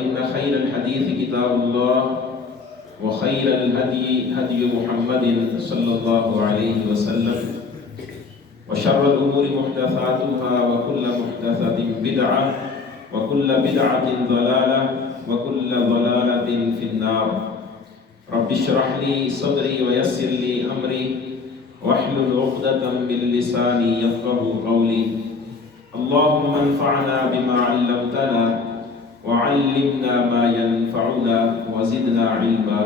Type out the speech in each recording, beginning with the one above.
فإن خير الحديث كتاب الله وخير الهدي هدي محمد صلى الله عليه وسلم وشر الأمور محدثاتها وكل محدثة بدعة وكل بدعة ضلالة وكل ضلالة في النار. رب اشرح لي صدري ويسر لي أمري واحلل عقدة من لساني يفقهوا قولي. اللهم انفعنا بما علمتنا وعلمنا ما ينفعنا وزدنا علما.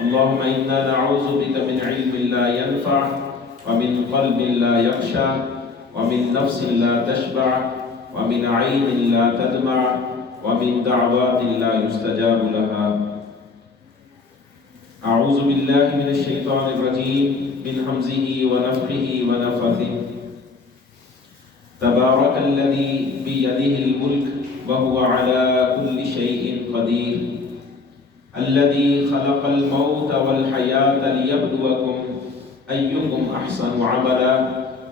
اللهم إنا نعوذ بك من علم لا ينفع ومن قلب لا يخشع ومن نفس لا تشبع ومن عين لا تدمع ومن دعوات لا يستجاب لها. أعوذ بالله من الشيطان الرجيم من همزه ونفخه ونفثه. تبارك الذي بيده الملك وهو على كل شيء قدير الذي خلق الموت والحياة ليبلوكم أيكم أحسن عملا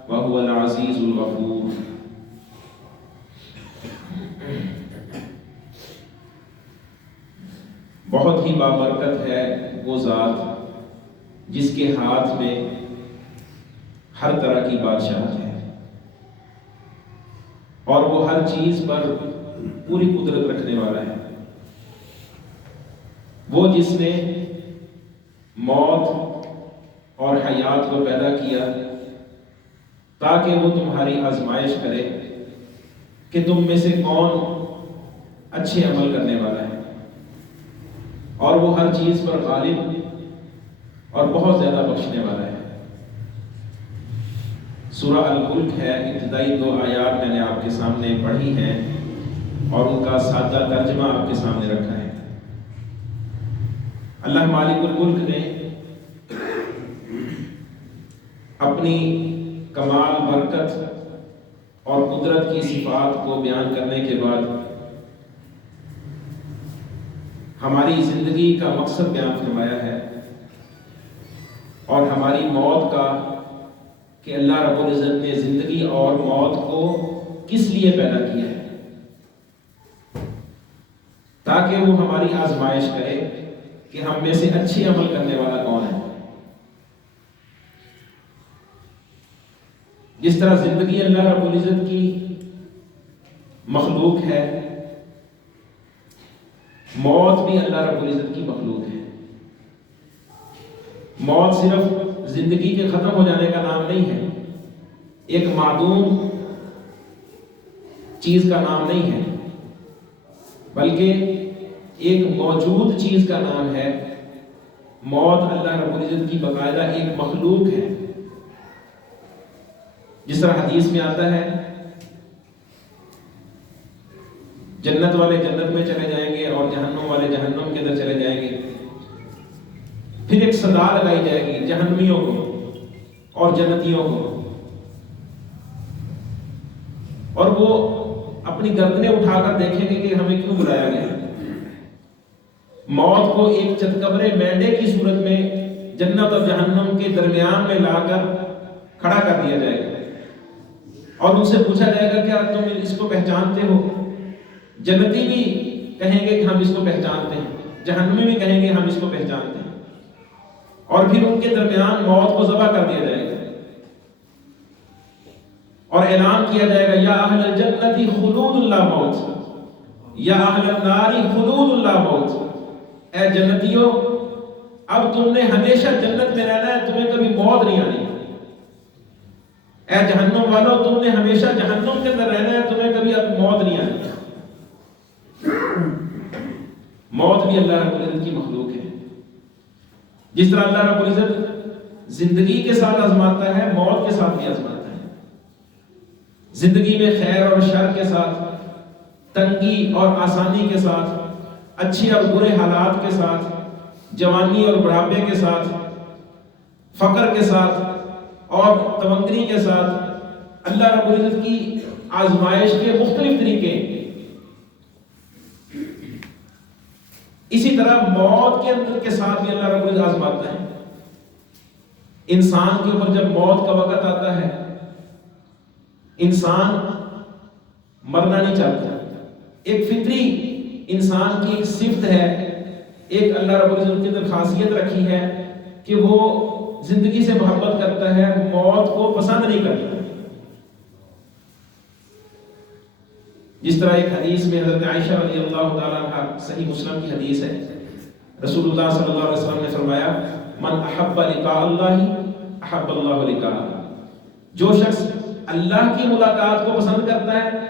وهو العزيز الغفور. بہت ہی بابرکت ہے وہ ذات جس کے ہاتھ میں ہر طرح کی بادشاہت ہے اور وہ ہر چیز پر پوری قدرت رکھنے والا ہے. وہ جس نے موت اور حیات کو پیدا کیا تاکہ وہ تمہاری آزمائش کرے کہ تم میں سے کون اچھے عمل کرنے والا ہے، اور وہ ہر چیز پر غالب اور بہت زیادہ بخشنے والا ہے. سورہ الملک ہے، ابتدائی 2 آیات میں نے آپ کے سامنے پڑھی ہیں اور ان کا سادہ ترجمہ آپ کے سامنے رکھا ہے. اللہ مالک الملک نے اپنی کمال برکت اور قدرت کی صفات کو بیان کرنے کے بعد ہماری زندگی کا مقصد بیان فرمایا ہے اور ہماری موت کا کہ اللہ رب العزت نے زندگی اور موت کو کس لیے پیدا کیا ہے، تاکہ وہ ہماری آزمائش کرے کہ ہم میں سے اچھے عمل کرنے والا کون ہے. جس طرح زندگی اللہ رب العزت کی مخلوق ہے، موت بھی اللہ رب العزت کی مخلوق ہے. موت صرف زندگی کے ختم ہو جانے کا نام نہیں ہے، ایک معدوم چیز کا نام نہیں ہے، بلکہ ایک موجود چیز کا نام ہے. موت اللہ رب العزت کی باقاعدہ ایک مخلوق ہے. جس طرح حدیث میں آتا ہے جنت والے جنت میں چلے جائیں گے اور جہنم والے جہنم کے اندر چلے جائیں گے. پھر ایک صدا لگائی جائے گی جہنمیوں کو اور جنتیوں کو، اور وہ اپنی گردنیں اٹھا کر دیکھیں گے کہ ہمیں کیوں بلایا گیا. موت کو ایک چتکبرے مینڈے کی صورت میں جنت اور جہنم کے درمیان میں لا کر کھڑا کر دیا جائے گا اور ان سے پوچھا جائے گا کیا تم اس کو پہچانتے ہو؟ جنتی بھی کہیں گے کہ ہم اس کو پہچانتے ہیں، جہنمی بھی کہیں گے ہم اس کو پہچانتے ہیں، اور پھر ان کے درمیان موت کو ذبح کر دیا جائے گا اور اعلان کیا جائے گا یا اہل الجنت خلود لا موت یا اہل النار خلود لا موت. اے جنتیوں، اب تم نے ہمیشہ جنت میں رہنا ہے، تمہیں کبھی موت نہیں آنی. اے جہنم والوں، تم نے ہمیشہ جہنم کے اندر رہنا ہے، تمہیں کبھی اب موت نہیں آنی. موت بھی اللہ رب العزت کی مخلوق ہے. جس طرح اللہ رب العزت زندگی کے ساتھ آزماتا ہے، موت کے ساتھ بھی آزماتا ہے. زندگی میں خیر اور شر کے ساتھ، تنگی اور آسانی کے ساتھ، اچھے اور برے حالات کے ساتھ، جوانی اور بڑھاپے کے ساتھ، فقر کے ساتھ اور تمنگری کے ساتھ اللہ رب العزت کی آزمائش کے مختلف طریقے. اسی طرح موت کے اندر کے ساتھ بھی اللہ رب العزت آزماتا ہے. انسان کے اوپر جب موت کا وقت آتا ہے، انسان مرنا نہیں چاہتا. ایک فطری انسان کی ایک صفت ہے، ایک اللہ رب العزت کی اندر خاصیت رکھی ہے کہ وہ زندگی سے محبت کرتا ہے، موت کو پسند نہیں کرتا۔ جس طرح ایک حدیث میں حضرت عائشہ رضی اللہ تعالیٰ عنہ، صحیح مسلم کی حدیث ہے، رسول اللہ صلی اللہ علیہ وسلم نے فرمایا من احب لقاء اللہ احب اللہ لقاءہ، جو شخص اللہ کی ملاقات کو پسند کرتا ہے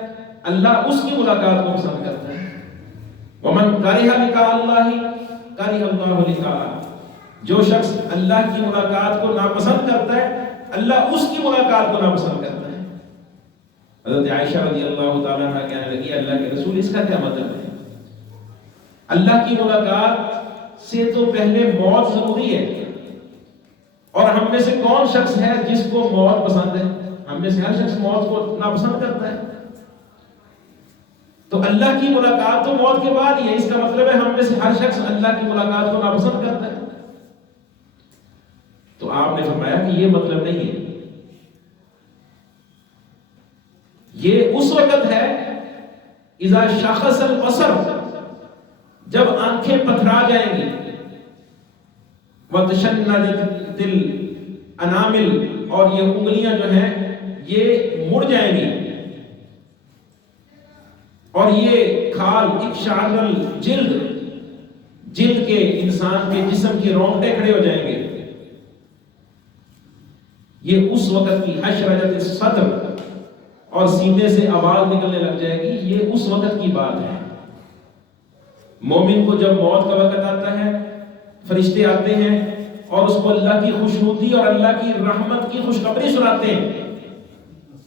اللہ اس کی ملاقات کو پسند کرتا ہے، ومن کرہ لقاء اللہ کرہ اللہ لقاءہ، جو شخص اللہ کی ملاقات کو ناپسند کرتا ہے اللہ اس کی ملاقات کو ناپسند کرتا ہے۔ حضرت عائشہ رضی اللہ تعالیٰ عنہ کہنے لگی اللہ کے رسول اس کا کیا مطلب ہے؟ اللہ کی ملاقات سے تو پہلے موت ضروری ہے، اور ہم میں سے کون شخص ہے جس کو موت پسند ہے؟ ہم میں سے ہر شخص موت کو ناپسند کرتا ہے، تو اللہ کی ملاقات تو موت کے بعد ہی ہے، اس کا مطلب ہے ہم میں سے ہر شخص اللہ کی ملاقات کو ناپسند کرتا ہے۔ تو آپ نے فرمایا کہ یہ مطلب نہیں ہے، یہ اس وقت ہے اذا شخص البصر، جب آنکھیں پتھرا جائیں گی، وتشنجت الانامل، اور یہ انگلیاں جو ہیں یہ مڑ جائیں گی، اور یہ کھال اقشعر الجلد، جلد کے انسان کے جسم کے رونگٹے کھڑے ہو جائیں گے، یہ اس وقت کی حشرجت الصدر، اور سینے سے آواز نکلنے لگ جائے گی، یہ اس وقت کی بات ہے۔ مومن کو جب موت کا وقت آتا ہے فرشتے آتے ہیں اور اس کو اللہ کی خوشنودی اور اللہ کی رحمت کی خوشخبری سناتے ہیں،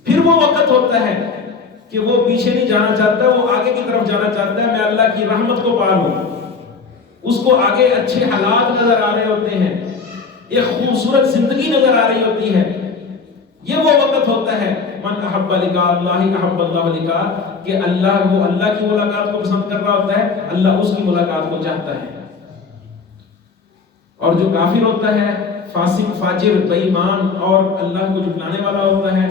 پھر وہ وقت ہوتا ہے کہ وہ پیچھے نہیں جانا چاہتا، وہ آگے کی طرف جانا چاہتا ہے، میں اللہ کی رحمت کو پا لوں، اس کو آگے اچھے حالات نظر آ رہے ہوتے ہیں، ایک خوبصورت زندگی نظر آ رہی ہوتی ہے، یہ وہ وقت ہوتا ہے من احب لقاء اللہ احب اللہ لقاءہ، کہ وہ اللہ کی ملاقات کو پسند کر رہا ہوتا ہے، اللہ اس کی ملاقات کو چاہتا ہے۔ اور جو کافر ہوتا ہے، فاسق فاجر بے ایمان اور اللہ کو جھٹلانے والا ہوتا ہے،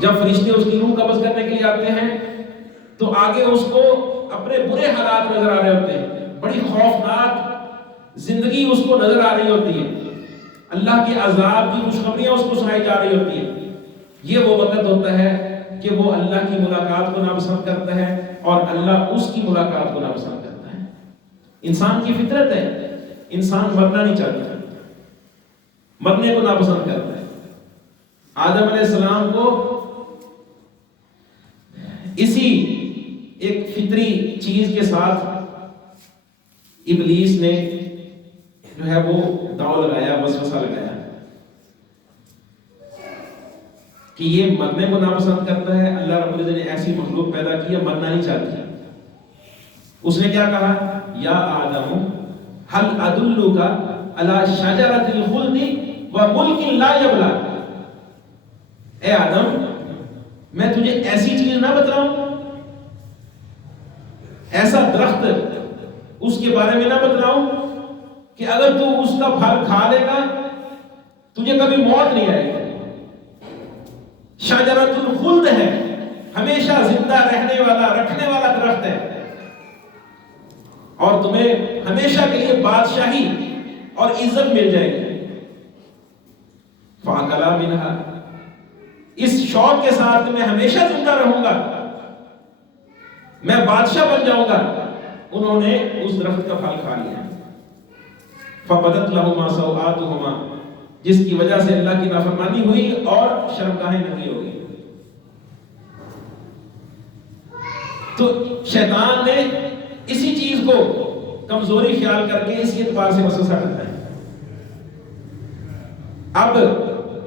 جب فرشتے اس کی روح قبض کرنے کے لیے آتے ہیں تو آگے اس کو اپنے برے حالات نظر آ رہے ہوتے ہیں، بڑی خوفناک زندگی اس کو نظر آ رہی ہوتی ہے، اللہ کے عذاب کی خوشخبریاں اس کو سنائی جا رہی ہوتی ہیں۔ یہ وہ وقت ہوتا ہے کہ وہ اللہ کی ملاقات کو ناپسند کرتا ہے اور اللہ اس کی ملاقات کو ناپسند کرتا ہے۔ انسان کی فطرت ہے، انسان مرنا نہیں چاہتا، مرنے کو ناپسند کرتا ہے۔ آدم علیہ السلام کو اسی ایک فطری چیز کے ساتھ ابلیس نے جو ہے وہ داؤ لگایا، وسوسہ لگایا کہ یہ مرنے کو ناپسند کرتا ہے، اللہ رب العزت نے ایسی مخلوق پیدا کی ہے مرنا نہیں چاہتی۔ اس نے کیا کہا؟ یا آدم هل ادلک علی شجرۃ الخلد وملک لا یبلی، اے آدم میں تجھے ایسی چیز نہ بتلاؤں، ایسا درخت اس کے بارے میں نہ بتلاؤں کہ اگر تو اس کا پھل کھا لے گا تجھے کبھی موت نہیں آئے گی۔ شجرۃ الخلد ہے، ہمیشہ زندہ رہنے والا رکھنے والا درخت ہے، اور تمہیں ہمیشہ کے لیے بادشاہی اور عزت مل جائے گی۔ فَأَكَلَا مِنْهَا، اس شوق کے ساتھ کہ میں ہمیشہ زندہ رہوں گا، میں بادشاہ بن جاؤں گا، انہوں نے اس درخت کا پھل کھا لیا۔ فَبَدَتْ لَهُمَا سَوْآتُهُمَا، جس کی وجہ سے اللہ کی نافرمانی ہوئی اور شرمگاہیں ننگی ہو گئی۔ تو شیطان نے اسی چیز کو کمزوری خیال کر کے اسی اعتبار سے وسوسہ کرتا ہے۔ اب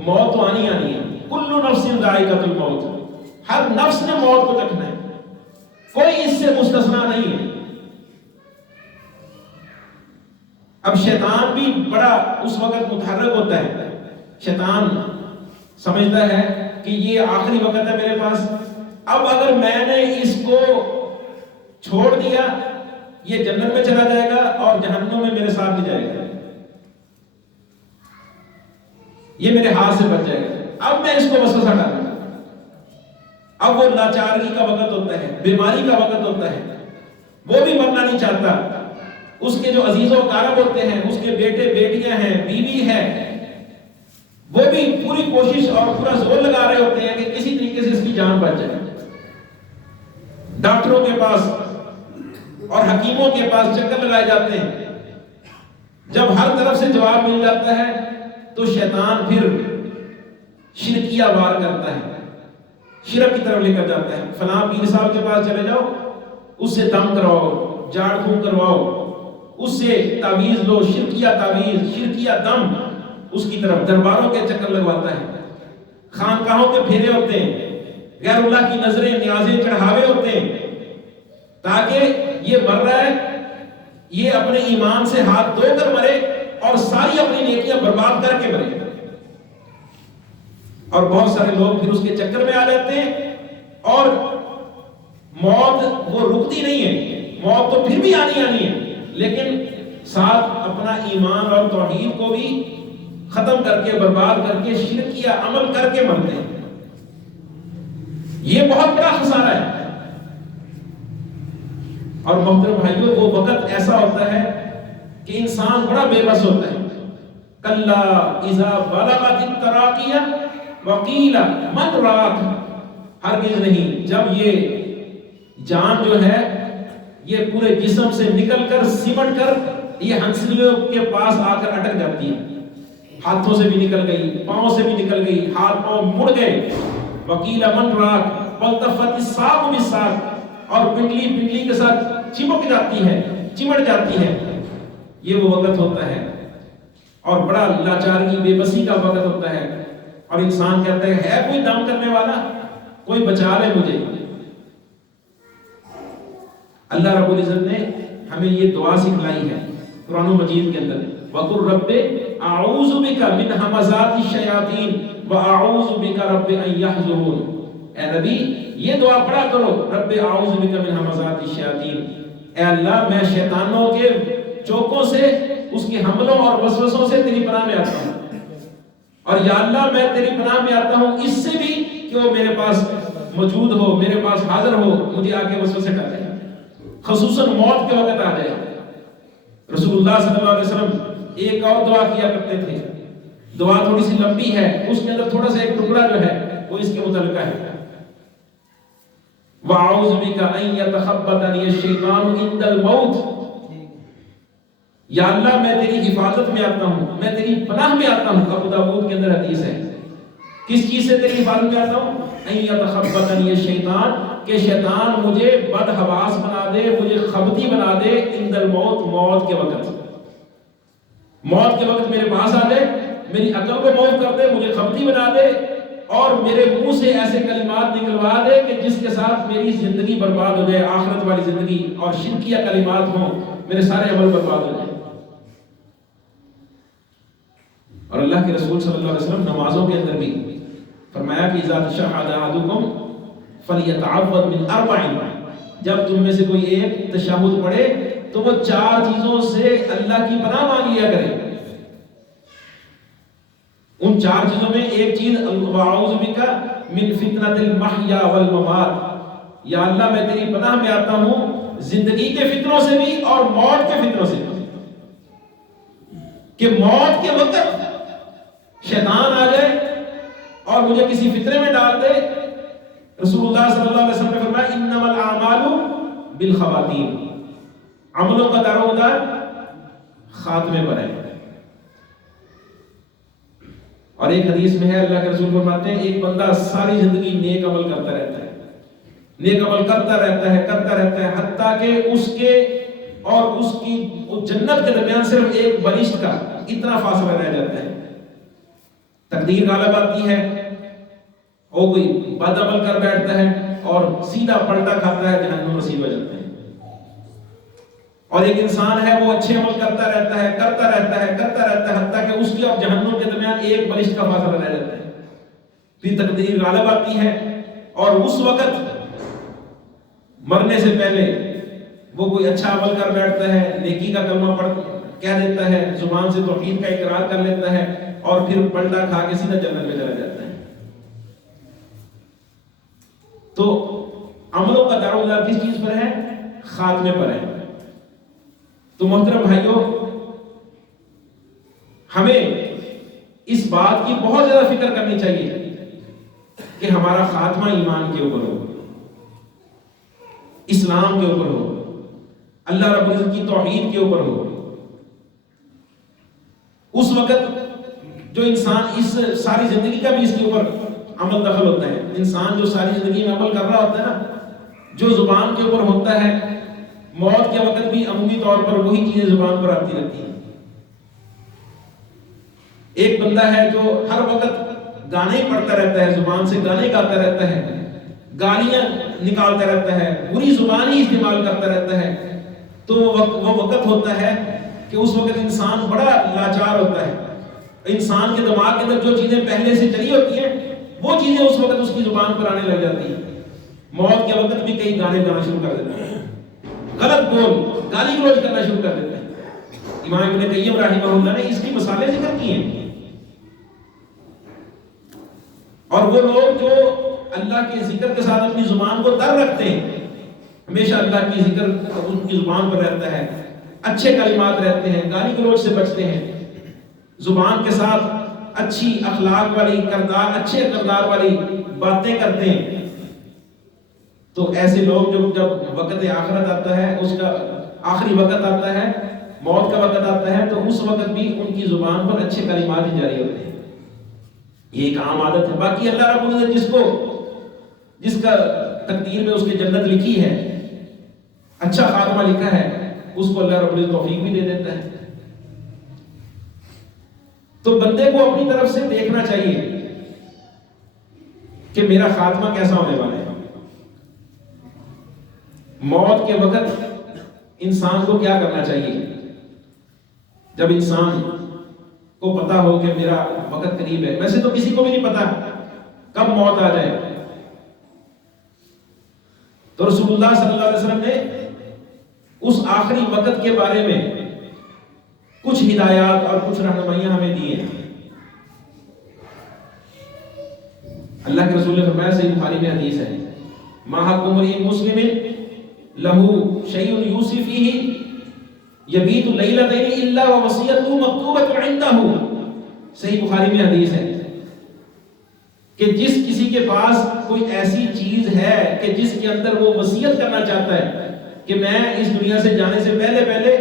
موت تو آنی ہے، کل نفس ذائقۃ الموت، ہر نفس نے موت کو چکھنا ہے، کوئی اس سے مستثنا نہیں ہے۔ اب شیطان بھی بڑا اس وقت متحرک ہوتا ہے، شیطان سمجھتا ہے کہ یہ آخری وقت ہے میرے پاس، اب اگر میں نے اس کو چھوڑ دیا یہ جنت میں چلا جائے گا اور جہنم میں میرے ساتھ بھی جائے گا، یہ میرے ہاتھ سے بچ جائے گا۔ اب میں اس کو وسوسہ ڈالوں، اب وہ لاچارگی کا وقت ہوتا ہے، بیماری کا وقت ہوتا ہے، وہ بھی مرنا نہیں چاہتا. اس کے جو عزیز و اقارب ہوتے ہیں، اس کے بیٹے بیٹیاں ہیں، بیوی ہے، وہ بھی پوری کوشش اور پورا زور لگا رہے ہوتے ہیں کہ کسی طریقے سے اس کی جان بچ جائے. ڈاکٹروں کے پاس اور حکیموں کے پاس چکر لگائے جاتے ہیں. جب ہر طرف سے جواب مل جاتا ہے تو شیطان پھر شرکیہ وار کرتا ہے، شرک کی طرف لے کر جاتا ہے. فلاں پیر صاحب کے پاس چلے جاؤ، اس سے دم کرواؤ، جاڑ پھونک کرواؤ، اس سے تعویذ لو، شرکیہ تعویذ، شرکیہ دم، اس کی طرف درباروں کے چکر لگواتا ہے. خانقاہوں کے پھیرے ہوتے ہیں، غیر اللہ کی نظریں، نیازیں، چڑھاوے ہوتے ہیں، تاکہ یہ مر رہا ہے، یہ اپنے ایمان سے ہاتھ دھو کر مرے اور ساری اپنی نیکیاں برباد کر کے مرے. اور بہت سارے لوگ پھر اس کے چکر میں آ جاتے ہیں اور موت وہ رکتی نہیں ہے. موت تو پھر بھی آنی ہے، لیکن ساتھ اپنا ایمان اور توحید کو بھی ختم کر کے، برباد کر کے، شرکیہ عمل کر کے مرتے ہیں. یہ بہت بڑا خسارہ ہے. اور محترم بھائیوں، وہ وقت ایسا ہوتا ہے کہ انسان بڑا بے بس ہوتا ہے. کلا اذا بلغت التراقی وقیل من راق، ہرگز نہیں، جب یہ جان جو ہے یہ پورے جسم سے نکل کر سمٹ کر یہ ہنسلیوں کے پاس آ کر اٹک جاتی ہے. ہاتھوں سے بھی نکل گئی، پاؤں سے بھی نکل گئی، ہاتھ پاؤں مڑ گئے. وقیل من راق والتفت الساق بالساق، اور پنڈلی کے ساتھ چمک جاتی ہے، چمٹ جاتی ہے. یہ وہ وقت ہوتا ہے اور بڑا لاچارگی، بے بسی کا وقت ہوتا ہے. اور انسان کہتا ہے کوئی دم کرنے والا، کوئی بچا لے مجھے. اللہ رب العزت نے ہمیں یہ دعا سکھلائی ہے قرآن مجید کے اندر، وَقُلْ رَبِّ أَعُوذُ بِكَ مِنْ ہَمَزَاتِ الشَّيَاطِينِ وَأَعُوذُ بِكَ رَبِّ أَن يَحْضُرُونِ. اے نبی یہ دعا پڑھا کرو، رب اعوذ بک من ہمزات الشیاطین، اے اللہ میں شیطانوں کے چوکوں سے، اس کے حملوں اور وسوسوں سے تیری پناہ میں آتا ہوں. اور یا اللہ میں تیری پناہ میں آتا ہوں اس سے بھی کہ وہ میرے پاس موجود ہو، میرے پاس حاضر ہو، مجھے آ کے وسوسے ڈالے، خصوصاً موت کے وقت آ جائے. رسول اللہ صلی اللہ علیہ وسلم ایک اور دعا کیا کرتے تھے. دعا تھوڑی سی لمبی ہے، اس کے اندر تھوڑا سا ایک ٹکڑا جو ہے وہ اس کے متعلق ہے. وَأَعُوذُ بِكَ أَن يَتَخَبَّطَنِيَ الشَّيْطَانُ عِندَ الْمَوْتِ. یا اللہ میں تیری حفاظت میں آتا ہوں، میں تیری پناہ میں آتا ہوں. ابو داؤد کے اندر حدیث ہے، کس چیز سے تیری حفاظت میں آتا ہوں؟ ان یتخبطنی الشیطان، کہ شیطان مجھے بد حواس بنا دے، مجھے خبتی بنا دے. عند الموت، موت کے وقت، موت کے وقت میرے پاس آ جائے، میری عقل کو موت کر دے، مجھے خبتی بنا دے اور میرے منہ سے ایسے کلمات نکلوا دے کہ جس کے ساتھ میری زندگی برباد ہو جائے، آخرت والی زندگی، اور شرکیہ کلمات ہوں، میرے سارے عمل برباد ہو جائیں. اور اللہ کے رسول صلی اللہ علیہ وسلم نمازوں کے اندر بھی فرمایا کہ اذا تشہد احدکم فلیتعوذ من اربع، جب تم میں سے کوئی ایک تشہد پڑھے تو وہ 4 چیزوں سے اللہ کی پناہ مانگ لیا کرے. ان 4 چیزوں میں ایک چیز اعوذ بک من فتنۃ المحیا والممات، یا اللہ میں تیری پناہ میں آتا ہوں زندگی کے فتنوں سے بھی اور موت کے فتنوں سے بھی. کہ موت کے وقت شیطان آ جائے اور مجھے کسی فتنے میں ڈال دے. رسول اللہ صلی اللہ علیہ وسلم نے فرمایا انما الاعمال بالخواتیم، عملوں کا دار و مدار خاتمے پر ہے. اور ایک حدیث میں ہے اللہ کے رسول فرماتے ہیں ایک بندہ ساری زندگی نیک عمل کرتا رہتا ہے، نیک عمل کرتا رہتا ہے حتیٰ کہ اس کے اور اس کی جنت کے درمیان صرف ایک بلشت کا اتنا فاصلہ رہ جاتا ہے. تقدیر غالب آتی ہے، وہ کوئی بد عمل کر بیٹھتا ہے اور سیدھا پلٹا کھاتا ہے، جہنم نصیب ہو جاتا ہے. اور ایک انسان ہے وہ اچھے عمل کرتا رہتا ہے حتیٰ کہ اس کی اور جہنم کے درمیان ایک بلشت کا فاصلہ رہ جاتا ہے. پھر تقدیر غالب آتی ہے اور اس وقت مرنے سے پہلے وہ کوئی اچھا عمل کر بیٹھتا ہے، نیکی کا کلمہ پڑھ کہہ دیتا ہے، زبان سے توحید کا اقرار کر لیتا ہے اور پھر پلٹا کھا کے سیدھا جنت میں چلا جاتا ہے. تو عملوں کا دار و مدار کس چیز پر ہے؟ خاتمے پر ہیں۔ تو محترم بھائیوں، ہمیں اس بات کی بہت زیادہ فکر کرنی چاہیے کہ ہمارا خاتمہ ایمان کے اوپر ہو، اسلام کے اوپر ہو، اللہ رب العزت کی توحید کے اوپر ہو۔ اس وقت جو انسان اس ساری زندگی کا بھی اس کے اوپر عمل دخل ہوتا ہے، انسان جو ساری زندگی میں عمل کر رہا ہوتا ہے نا، جو زبان کے اوپر ہوتا ہے، موت کے وقت بھی عمومی طور پر وہی چیزیں زبان پر آتی رہتی ہیں۔ ایک بندہ ہے جو ہر وقت گانے ہی پڑھتا رہتا ہے، زبان سے گانے گاتا رہتا ہے، گالیاں نکالتا رہتا ہے، بری زبان ہی استعمال کرتا رہتا ہے، تو وہ وقت ہوتا ہے کہ اس وقت انسان بڑا لاچار ہوتا ہے۔ انسان کے دماغ کے اندر جو چیزیں پہلے سے چلی ہوتی ہیں وہ چیزیں اس وقت اس کی زبان پر آنے لگ جاتی ہیں۔ موت کے وقت بھی کئی گانے گانا شروع کر دیتے ہیں، غلط بول گالی گلوچ کرنا شروع کر دیتے ہیں۔ امام ابن قیم رحمہ اللہ نے اس کی مثالیں ذکر کی ہیں۔ اور وہ لوگ جو اللہ کے ذکر کے ساتھ اپنی زبان کو تر رکھتے ہیں، ہمیشہ اللہ کی ذکر ان کی زبان پر رہتا ہے، اچھے کلمات رہتے ہیں، گالی گلوچ سے بچتے ہیں، زبان کے ساتھ اچھی اخلاق والی کردار، اچھے کردار والی باتیں کرتے ہیں، تو ایسے لوگ جب وقت آخرت آتا ہے، اس کا آخری وقت آتا ہے، موت کا وقت آتا ہے، تو اس وقت بھی ان کی زبان پر اچھے کلمات ہی جاری ہوتے ہیں۔ یہ ایک عام عادت ہے۔ باقی اللہ رب العزت جس کا تقدیر میں اس کی جنت لکھی ہے، اچھا خاتمہ لکھا ہے، اس کو اللہ رب العزت توفیق بھی دے دیتا ہے۔ تو بندے کو اپنی طرف سے دیکھنا چاہیے کہ میرا خاتمہ کیسا ہونے والا ہے۔ موت کے وقت انسان کو کیا کرنا چاہیے؟ جب انسان کو پتا ہو کہ میرا وقت قریب ہے، ویسے تو کسی کو بھی نہیں پتا کب موت آ جائے، تو رسول اللہ صلی اللہ علیہ وسلم نے اس آخری وقت کے بارے میں کچھ ہدایات اور کچھ رہنمائیاں ہمیں دی ہیں۔ اللہ کے رسول نے فرمایا، صحیح بخاری میں حدیث ہے، ما حق امرئ مسلم لہ شیء یوصی فیہ یبیت لیلتین الا ووصیتہ مکتوبۃ عندہ۔ صحیح بخاری میں حدیث ہے کہ جس کسی کے پاس کوئی ایسی چیز ہے کہ جس کے اندر وہ وصیت کرنا چاہتا ہے کہ میں اس دنیا سے جانے سے پہلے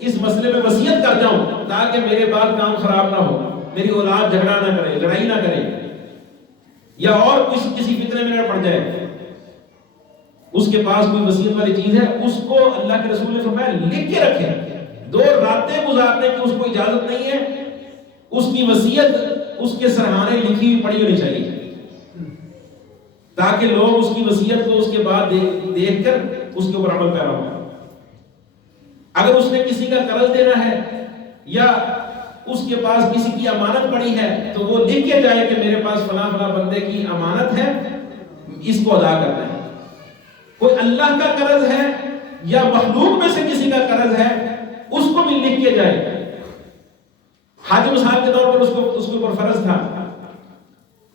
اس مسئلے میں وصیت کر جاؤں تاکہ میرے بعد کام خراب نہ ہو، میری اولاد جھگڑا نہ کرے، لڑائی نہ کرے، یا اور کسی فتنے میں نہ پڑ جائے، اس کے پاس کوئی وصیت والی چیز ہے، اس کو اللہ کے رسول نے فرمایا لکھ کے رکھے۔ 2 راتیں گزارنے کی اس کو اجازت نہیں ہے، اس کی وصیت اس کے سرہانے لکھی ہوئی پڑی ہونی چاہیے، تاکہ لوگ اس کی وصیت کو اس کے بعد دیکھ کر اس کے اوپر عمل پیرا ہو۔ اگر اس نے کسی کا قرض دینا ہے یا اس کے پاس کسی کی امانت پڑی ہے تو وہ لکھ کے جائے کہ میرے پاس فلاں فلاں بندے کی امانت ہے، اس کو ادا کرنا ہے۔ کوئی اللہ کا قرض ہے یا مخلوق میں سے کسی کا قرض ہے، اس کو بھی لکھ کے جائے۔ حج مثال کے طور پر اس کے اوپر فرض تھا،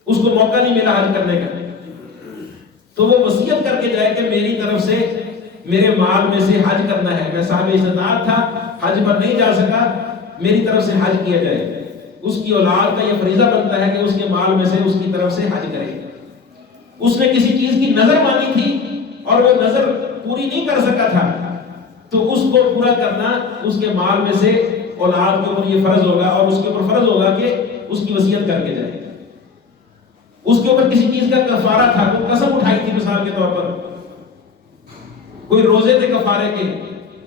اس کو موقع نہیں ملا حج کرنے کا، تو وہ وصیت کر کے جائے کہ میری طرف سے میرے مال میں سے حج کرنا ہے، میں صاحب استطاعت تھا، حج پر نہیں جا سکا، میری طرف سے حج کیا جائے۔ اس کی اولاد کا یہ فریضہ بنتا ہے کہ اس کے مال میں سے اس کی طرف سے حج کرے۔ اس نے کسی چیز کی نظر مانی تھی اور وہ نظر پوری نہیں کر سکا تھا، تو اس کو پورا کرنا اس کے مال میں سے اولاد کے اوپر یہ فرض ہوگا، اور اس کے اوپر فرض ہوگا کہ اس کی وصیت کر کے جائے۔ اس کے اوپر کسی چیز کا کفارہ تھا، کوئی قسم اٹھائی تھی مثال کے طور پر، کوئی روزے تھے کفارے کے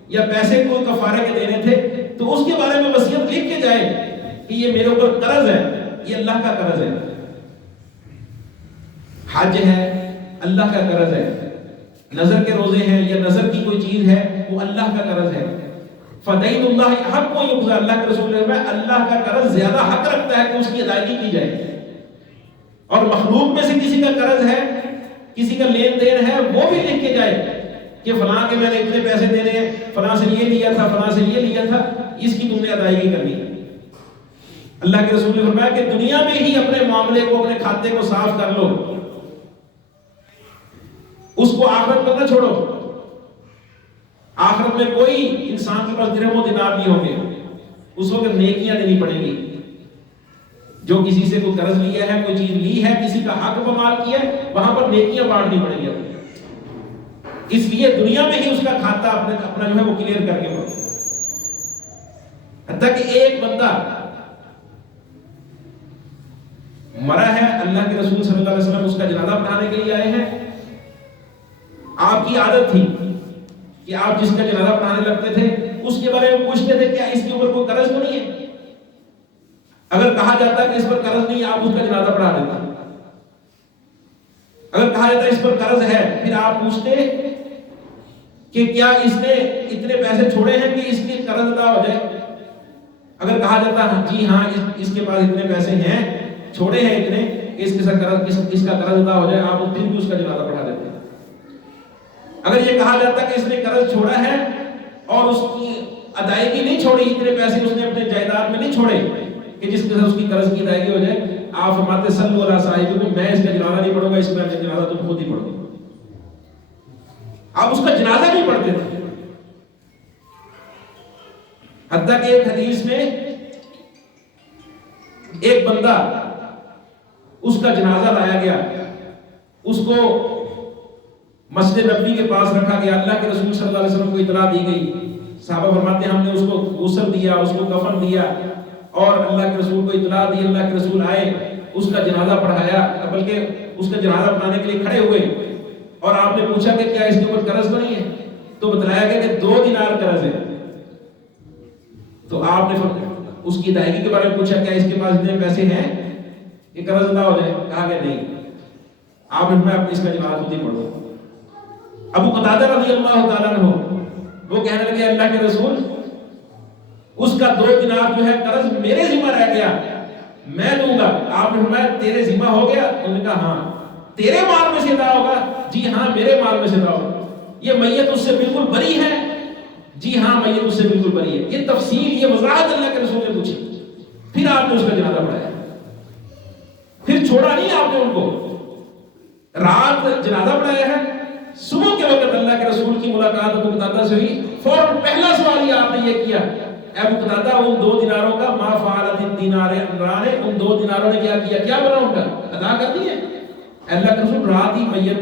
یا پیسے کوئی کفارے کے دینے تھے، تو اس کے بارے میں وصیت لکھ کے جائے کہ یہ میرے اوپر قرض ہے، یہ اللہ کا قرض ہے۔ حج ہے اللہ کا قرض ہے، نظر کے روزے ہیں یا نظر کی کوئی چیز ہے وہ اللہ کا قرض ہے۔ فدین اللہ حق کو یقضى، اللہ کے رسول نے اللہ کا قرض زیادہ حق رکھتا ہے کہ اس کی ادائیگی کی جائے۔ اور مخلوق میں سے کسی کا قرض ہے، کسی کا لین دین ہے، وہ بھی لکھ کے جائے کہ فلاں کے میں نے اتنے پیسے دینے ہیں، فلاں سے یہ لیا تھا، فلاں سے یہ لیا تھا، اس کی تم نے ادائیگی کرنی ہے۔ اللہ کے رسول نے فرمایا کہ دنیا میں ہی اپنے معاملے کو، اپنے کھاتے کو صاف کر لو، اس کو آخرت پر نہ چھوڑو۔ آخرت میں کوئی انسان کے پاس درہم و دینار نہیں ہوں گے، اس وقت نیکیاں دینی پڑیں گی. جو کسی سے کوئی قرض لیا ہے، کوئی چیز لی ہے، کسی کا حق بمال کیا ہے، وہاں پر نیکیاں بانٹنی پڑیں گی. اس لیے دنیا میں ہی اس کا کھاتا اپنا جو ہے وہ کلیئر کر کے پڑے. حتیٰ کہ ایک بندہ مرا ہے، اللہ کے رسول صلی اللہ علیہ وسلم اس کا جنازہ پڑھانے کے لیے آئے ہیں. آپ کی عادت تھی کہ آپ جس کا جنازہ پڑھانے لگتے تھے اس کے بارے میں پوچھتے تھے کیا اس کے اوپر کوئی قرض تو نہیں ہے. اگر کہا جاتا ہے کہ اس پر قرض نہیں، آپ اس کا جنازہ پڑھا دیتے. اگر کہا جاتا ہے اس پر قرض ہے، پھر آپ پوچھتے کہ کیا اس نے اتنے پیسے چھوڑے ہیں کہ اس کے قرض ادا ہو جائے. اگر کہا جاتا ہے جی ہاں اس کے پاس اتنے پیسے ہیں، چھوڑے ہیں اتنے کہ اس کا قرض ادا ہو جائے، آپ پھر بھی اس کا جنازہ پڑھا دیتے. اگر یہ کہا جاتا کہ اس نے قرض چھوڑا ہے اور اس کی ادائیگی نہیں چھوڑی، اتنے پیسے اس نے اپنے جائیداد میں نہیں چھوڑے کہ جس کے ساتھ اس کی قرض کی ادائیگی ہو جائے، آپ فرماتے صلو علی صاحبکم، میں اس کا جنازہ نہیں پڑھوں گا، اس کا جنازہ تم خود ہی پڑھو. آپ اس کا جنازہ نہیں پڑھتے تھے. حتیٰ کہ ایک حدیث میں ایک بندہ اس کا جنازہ لایا گیا، اس کو مسجد نبوی کے پاس رکھا گیا. اللہ کے رسول صلی اللہ علیہ وسلم کو اطلاع دی گئی. صحابہ فرماتے ہیں ہم نے اس کو غسل دیا، اس کو کفن دیا اور اللہ کے رسول کو اطلاع دی. اللہ کے رسول آئے، اس کا جنازہ پڑھایا، بلکہ اس کا جنازہ پڑھانے کے لیے کھڑے ہوئے اور آپ نے پوچھا کہ کیا اس کے اوپر قرض تو نہیں ہے؟ تو بتلایا گیا کہ 2 دینار قرض ہے. تو آپ نے اس کی ادائیگی کے بارے میں پوچھا کیا اس کے پاس اتنے پیسے ہیں کہ قرض ادا ہو جائے؟ کہا کہ نہیں. آپ نے فرمایا اس کا جنازہ خود ہی پڑھو. ابو قتادہ رضی اللہ تعالیٰ عنہ وہ کہنے لگے اللہ کے رسول اس کا 2 دینار جو ہے قرض میرے ذمہ رہ گیا، میں دوں گا. آپ نے فرمایا تیرے ذمہ ہو گیا؟ انہوں نے کہا ہاں. تیرے مال میں سے ادا ہوگا؟ جی ہاں میرے مال میں سے ادا ہوگا. یہ میت اس سے بالکل بری ہے؟ جی ہاں میت اس سے بالکل بری ہے. یہ تفصیل، یہ وضاحت اللہ کے رسول نے پوچھی. پھر آپ نے اس کا جنازہ پڑھایا، پھر چھوڑا نہیں آپ نے ان کو. رات جنازہ پڑھایا ہے، صبح کے وقت اللہ کے رسول کی ملاقات ابو قتادہ سے ہوئی. فوراً پہلا سوال ہی آپ نے یہ کیا، اے ابو قتادہ ان 2 دیناروں کا ما فعلت الدینار عمران، ان 2 دیناروں نے کیا کیا؟ کیا بنا ان کا؟ ادا کر دیے؟ اللہ کے رسول رات ہی میت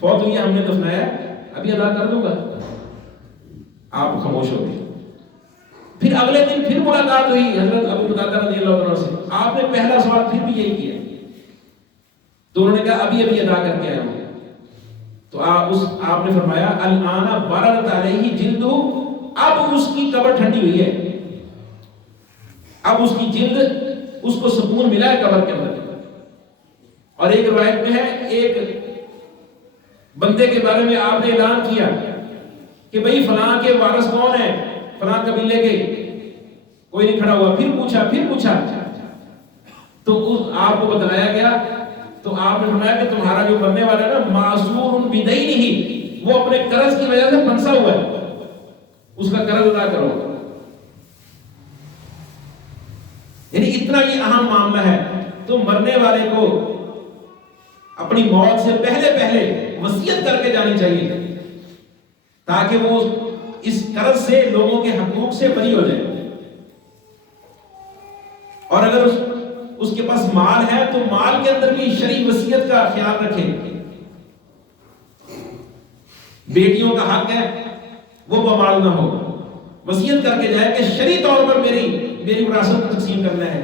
فوت ہوئی، ہم نے دفنایا، ابھی ادا کر دوں گا. آپ خاموش ہو گئے. پھر اگلے دن پھر ملاقات ہوئی حضرت ابو قتادہ رضی اللہ عنہ سے. آپ نے پہلا سوال پھر بھی یہی کیا. تو انہوں نے کہا ابھی ادا کر کے آیا ہوں. تو آپ نے فرمایا الآن بردت علیہ جلدہ، اب اس کی قبر ٹھنڈی ہوئی ہے، اب اس کی جلد اس کو سکون ملا ہے قبر کے اندر. اور ایک روایت میں ہے ایک بندے کے بارے میں آپ نے اعلان کیا کہ بھئی فلاں کے وارث کون ہے، فلاں قبیلے کے. کوئی نہیں کھڑا ہوا. پھر پوچھا تو آپ کو بتلایا گیا. تو آپ نے فرمایا کہ تمہارا جو مرنے والا ہے نا معصور بدینہ، وہ اپنے قرض کی وجہ سے پھنسا ہوا ہے، اس کا قرض ادا کرو. یعنی اتنا یہ اہم معاملہ ہے. تو مرنے والے کو اپنی موت سے پہلے وصیت کر کے جانی چاہیے تاکہ وہ اس قرض سے، لوگوں کے حقوق سے بری ہو جائے. اور اگر اس کے پاس مال ہے تو مال کے اندر بھی شرعی وصیت کا خیال رکھے. بیٹیوں کا حق ہے وہ بمال نہ ہو، وصیت کر کے جائے کہ شرعی طور پر میری وراثت کو تقسیم کرنا ہے.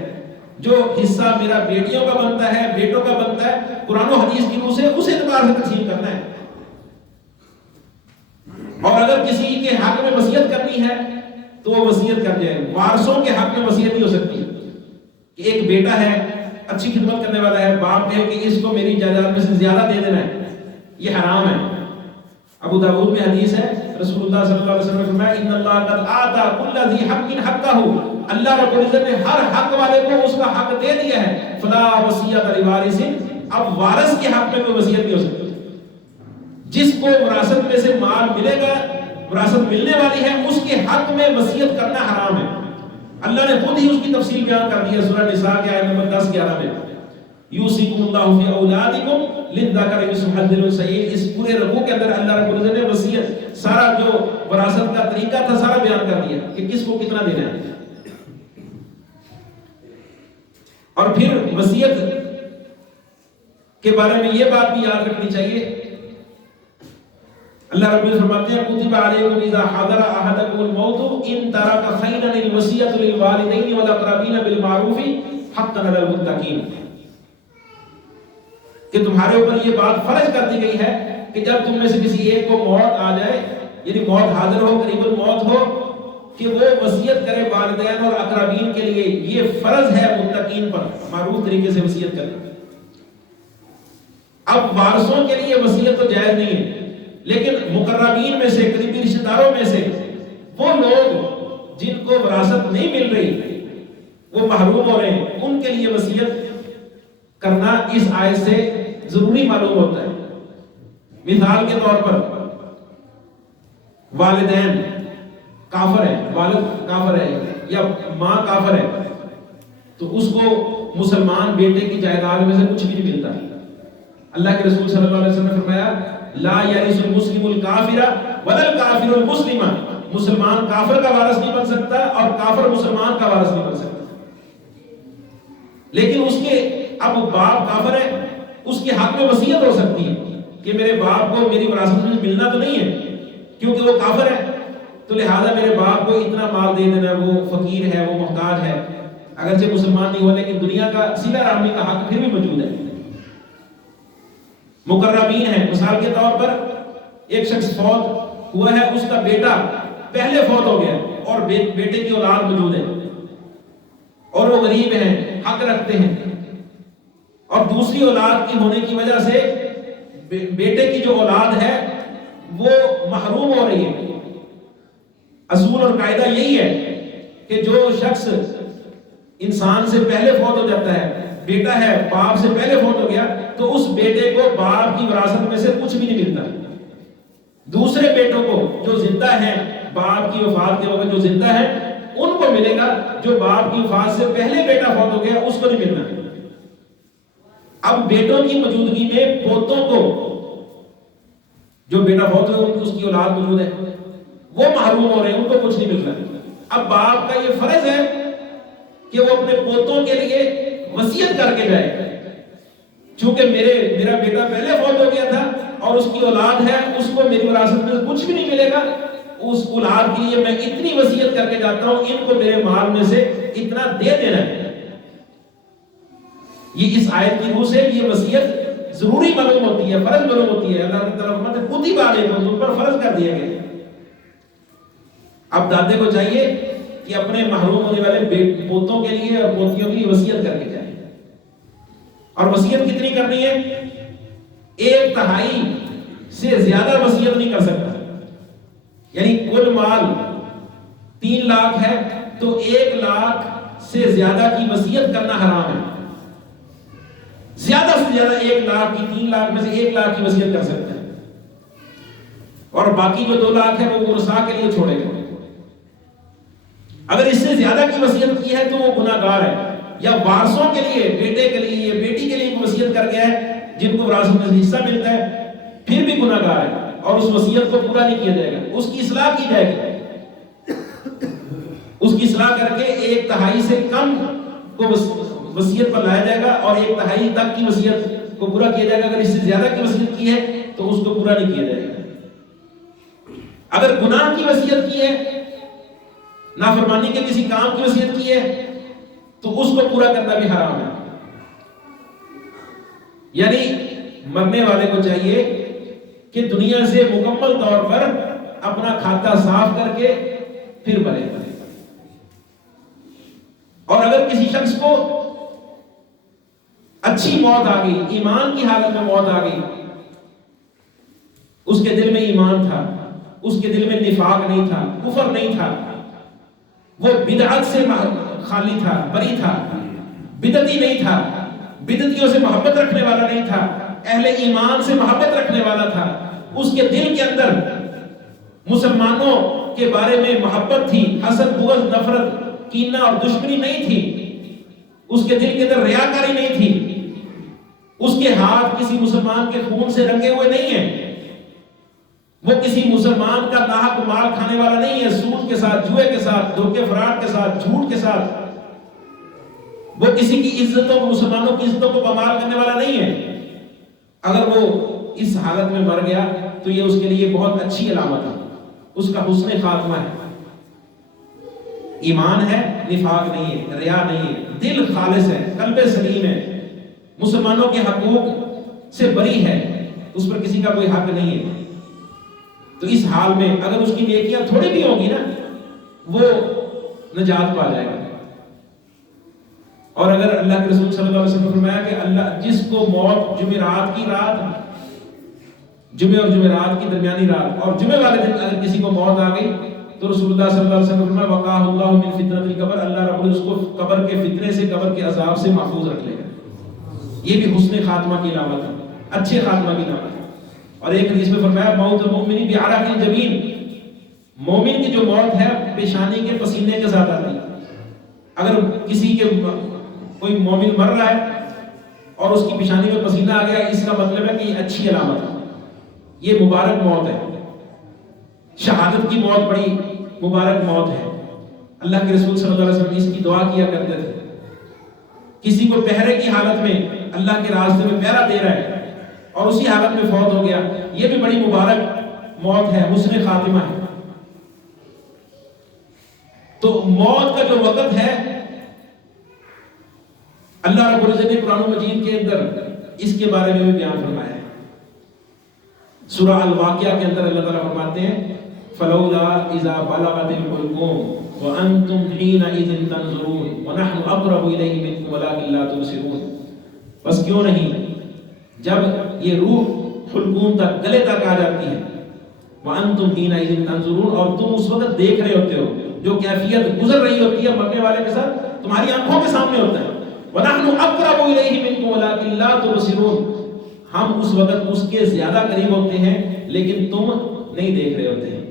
جو حصہ میرا بیٹیوں کا بنتا ہے، بیٹوں کا بنتا ہے، قرآن و حدیث کی روح سے اس اعتبار سے تقسیم کرنا ہے. اور اگر کسی کے حق میں وصیت کرنی ہے تو وہ وصیت کر جائے. وارثوں کے حق میں وصیت نہیں ہو سکتی. ایک بیٹا ہے، اچھی خدمت کرنے والا ہے، باپ کہے کہ اس کو میری جائیداد میں سے زیادہ دے دینا ہے، یہ حرام ہے. ابو داؤد میں حدیث ہے، رسول اللہ صلی اللہ علیہ وسلم نے فرمایا ان اللہ قد آتا کل ذی حق حقہ، اللہ رب العزت نے ہر حق والے کو اس کا حق دے دیا ہے. فلا وصیت لوارث، اب وارث کے حق میں کوئی وصیت نہیں ہو سکتی. جس کو وراثت میں سے مال ملے گا، وراثت ملنے والی ہے، اس کے حق میں وصیت کرنا حرام ہے. اللہ نے خود ہی اس کی تفصیل بیان کر دی ہے سورہ نساء کے آیت نمبر 10-11 میں. یوصیکم اللہ فی اولادکم للذکر مثل حظ الانثیین. اس پورے رکوع کے اندر اللہ رب العزت نے وصیت سارا جو وراثت کا طریقہ تھا سارا بیان کر دیا کہ کس کو کتنا دینا ہے. اور پھر وصیت کے بارے میں یہ بات بھی یاد رکھنی چاہیے. اللہ رب العزت فرماتے ہیں کتب علیکم اذا حضر احدکم الموت ان ترک خیرا الوصیۃ للوالدین والاقربین بالمعروف حقا علی المتقین، کہ تمہارے اوپر یہ بات فرض کر دی گئی ہے کہ جب تم میں سے کسی ایک کو موت آ جائے، یعنی موت حاضر ہو، قریب الموت ہو، کہ وہ وصیت کرے والدین اور اقربین کے لیے. یہ فرض ہے متقین پر معروف طریقے سے وصیت کرنا. اب وارثوں کے لیے وصیت تو جائز نہیں ہے، لیکن مقربین میں سے، قریبی رشتہ داروں میں سے وہ لوگ جن کو وراثت نہیں مل رہی، وہ محروم ہو رہے ہیں، ان کے لیے وصیت کرنا اس آیت سے ضروری معلوم ہوتا ہے. مثال کے طور پر والدین کافر ہے، والد کافر ہے یا ماں کافر ہے، تو اس کو مسلمان بیٹے کی جائیداد میں سے کچھ بھی نہیں ملتا. اللہ کے رسول صلی اللہ علیہ وسلم نے فرمایا لا یرث المسلم الکافر ولا الکافر المسلم، مسلمان کافر کا وارث نہیں بن سکتا اور کافر مسلمان کا وارث نہیں بن سکتا. لیکن اس کے اب باپ کافر ہے، اس کے حق میں وصیت ہو سکتی ہے کہ میرے باپ کو میری وراثت میں ملنا تو نہیں ہے کیونکہ وہ کافر ہے، تو لہذا میرے باپ کو اتنا مال دے دینا، وہ فقیر ہے، وہ محتاج ہے، اگرچہ مسلمان نہیں ہو لیکن دنیا کا صلہ رحمی کا حق پھر بھی موجود ہے. مقربین ہے، مثال کے طور پر ایک شخص فوت ہوا ہے، اس کا بیٹا پہلے فوت ہو گیا اور بیٹے کی اولاد موجود ہے اور وہ غریب ہیں، حق رکھتے ہیں، اور دوسری اولاد کی ہونے کی وجہ سے بیٹے کی جو اولاد ہے وہ محروم ہو رہی ہے. اصول اور قاعدہ یہی ہے کہ جو شخص انسان سے پہلے فوت ہو جاتا ہے، بیٹا ہے باپ سے پہلے فوت ہو گیا، تو اس بیٹے کو باپ کی وراثت میں سے کچھ بھی نہیں ملتا. دوسرے بیٹوں کو جو زندہ ہیں، باپ کی وفات کے وقت جو زندہ ہیں، ان کو ملے گا. جو باپ کی وفات سے پہلے بیٹا فوت ہو گیا اس کو نہیں ملنا. اب بیٹوں کی موجودگی میں پوتوں کو، جو بیٹا فوت ہو اس کی اولاد موجود ہے، وہ محروم ہو رہے ہیں، ان کو کچھ نہیں مل رہا. اب باپ کا یہ فرض ہے کہ وہ اپنے پوتوں کے لیے وصیت کر کے جائے، چونکہ میرا بیٹا پہلے فوت ہو گیا تھا اور اس کی اولاد ہے، اس کو میری وراثت میں کچھ بھی نہیں ملے گا، اس اولاد کے لیے میں اتنی وصیت کر کے جاتا ہوں، ان کو میرے مال میں سے اتنا دے دینا ہے. یہ اس آیت کی روح سے یہ وصیت ضروری معلوم ہوتی ہے، فرض معلوم ہوتی ہے. اللہ تعالیٰ فرماتے ہیں کتب علیکم، تم پر فرض کر دیا گیا. اب دادے کو چاہیے کہ اپنے محروم ہونے والے پوتوں کے لیے اور پوتیوں کے لیے وصیت کر کے جائے. اور وصیت کتنی کرنی ہے؟ 1/3 سے زیادہ وصیت نہیں کر سکتا. یعنی کل مال 3 لاکھ ہے تو 1 لاکھ سے زیادہ کی وصیت کرنا حرام ہے. زیادہ سے زیادہ 1 لاکھ کی، 3 لاکھ میں سے 1 لاکھ کی وصیت کر سکتا ہے، اور باقی جو 2 لاکھ ہے وہ ورثاء کے لیے چھوڑے گا. اگر اس سے زیادہ کی وصیت کی ہے تو وہ گناہ گار ہے. یا وارثوں کے لیے، بیٹے کے لیے یا بیٹی کے لیے وصیت کر گیا ہے جن کو وراثت میں حصہ ملتا ہے، پھر بھی گناہ گار ہے اور اس وصیت کو پورا نہیں کیا جائے گا. اس کی اصلاح کی جائے گی، اس کی اصلاح کر کے 1/3 سے کم کو وصیت پر لایا جائے گا اور 1/3 تک کی وصیت کو پورا کیا جائے گا. اگر اس سے زیادہ کی وصیت کی ہے تو اس کو پورا نہیں کیا جائے گا. اگر گناہ کی وصیت کی ہے، نافرمانی کے کسی کام کی وصیت کی ہے، تو اس کو پورا کرنا بھی حرام ہے. یعنی مرنے والے کو چاہیے کہ دنیا سے مکمل طور پر اپنا کھاتا صاف کر کے پھر مرے. اور اگر کسی شخص کو اچھی موت آ گئی، ایمان کی حالت میں موت آ گئی، اس کے دل میں ایمان تھا، اس کے دل میں نفاق نہیں تھا، کفر نہیں تھا، وہ بدعت سے خالی تھا، بری تھا، بدعتی نہیں تھا، بدعتیوں سے محبت رکھنے والا نہیں تھا، اہل ایمان سے محبت رکھنے والا تھا، اس کے دل کے اندر مسلمانوں کے بارے میں محبت تھی، حسد، بغض، نفرت، کینہ اور دشمنی نہیں تھی، اس کے دل کے اندر ریاکاری نہیں تھی، اس کے ہاتھ کسی مسلمان کے خون سے رنگے ہوئے نہیں ہیں، وہ کسی مسلمان کا ناحق مال کھانے والا نہیں ہے، سود کے ساتھ، جوئے کے ساتھ، دھوکے فراڈ کے ساتھ، جھوٹ کے ساتھ۔ وہ کسی کی عزتوں کو، مسلمانوں کی عزتوں کو پامال کرنے والا نہیں ہے۔ اگر وہ اس حالت میں مر گیا تو یہ اس کے لیے بہت اچھی علامت ہے، اس کا حسن خاتمہ ہے۔ ایمان ہے، نفاق نہیں ہے، ریا نہیں ہے، دل خالص ہے، قلب سلیم ہے، مسلمانوں کے حقوق سے بری ہے، اس پر کسی کا کوئی حق نہیں ہے، تو اس حال میں اگر اس کی نیکیاں تھوڑی بھی ہوں گی نا، وہ نجات پا جائے گا۔ اور اگر اللہ کے رسول صلی اللہ علیہ وسلم نے فرمایا کہ اللہ جس کو موت جمعرات کی رات، جمعہ اور جمعرات کی درمیانی رات اور جمعہ والے دن اگر کسی کو موت آ گئی تو رسول اللہ صلی اللہ علیہ وسلم نے فرمایا وقاہ اللہ من فتنۃ القبر، اللہ رب العزت اس کو قبر کے فتنے سے، قبر کے عذاب سے محفوظ رکھ لے گا۔ یہ بھی حسن خاتمہ کی علامت ہے، اچھے خاتمہ کی علامت ہے۔ اور ایک حدیث میں فرمایا موت المؤمن بعرق الجبین، مومن کی جو موت ہے پیشانی کے پسینے کے ساتھ آتی ہے۔ اگر کسی کے کوئی مومن مر رہا ہے اور اس کی پیشانی میں پسینہ آ گیا، اس کا مطلب ہے کہ یہ اچھی علامت ہے، یہ مبارک موت ہے، شہادت کی موت بڑی مبارک موت ہے۔ اللہ کے رسول صلی اللہ علیہ وسلم اس کی دعا کیا کرتے تھے۔ کسی کو پہرے کی حالت میں اللہ کے راستے میں پہرا دے رہا ہے اور اسی حالت میں فوت ہو گیا، یہ بھی بڑی مبارک موت ہے، حسن خاتمہ ہے۔ تو موت کا جو وقت ہے اللہ رب العزت نے قرآن مجید کے اندر اس کے بارے میں بھی بیان فرمایا ہے۔ سورہ الواقعہ کے اندر اللہ تعالیٰ فرماتے ہیں فلولا اذا بلغت الحلقوم وانتم حينئذ تنظرون ونحن اقرب اليه منكم ولكن لا تبصرون، بس کیوں نہیں جب یہ روح حلقوم تک، گلے تک آ جاتی ہے، وانتم حينئذ تنظرون، اور تم اس وقت دیکھ رہے ہوتے ہو، جو کیفیت گزر رہی ہوتی ہے مرنے والے کے ساتھ تمہاری آنکھوں کے سامنے ہوتا ہے۔ وَنَحْنُ أَقْرَبُ إِلَيْهِ مِنْكُمْ وَلَكِنْ لَا تُبْصِرُونَ، ہم اس وقت اس کے زیادہ قریب ہوتے ہیں لیکن تم نہیں دیکھ رہے ہوتے ہیں۔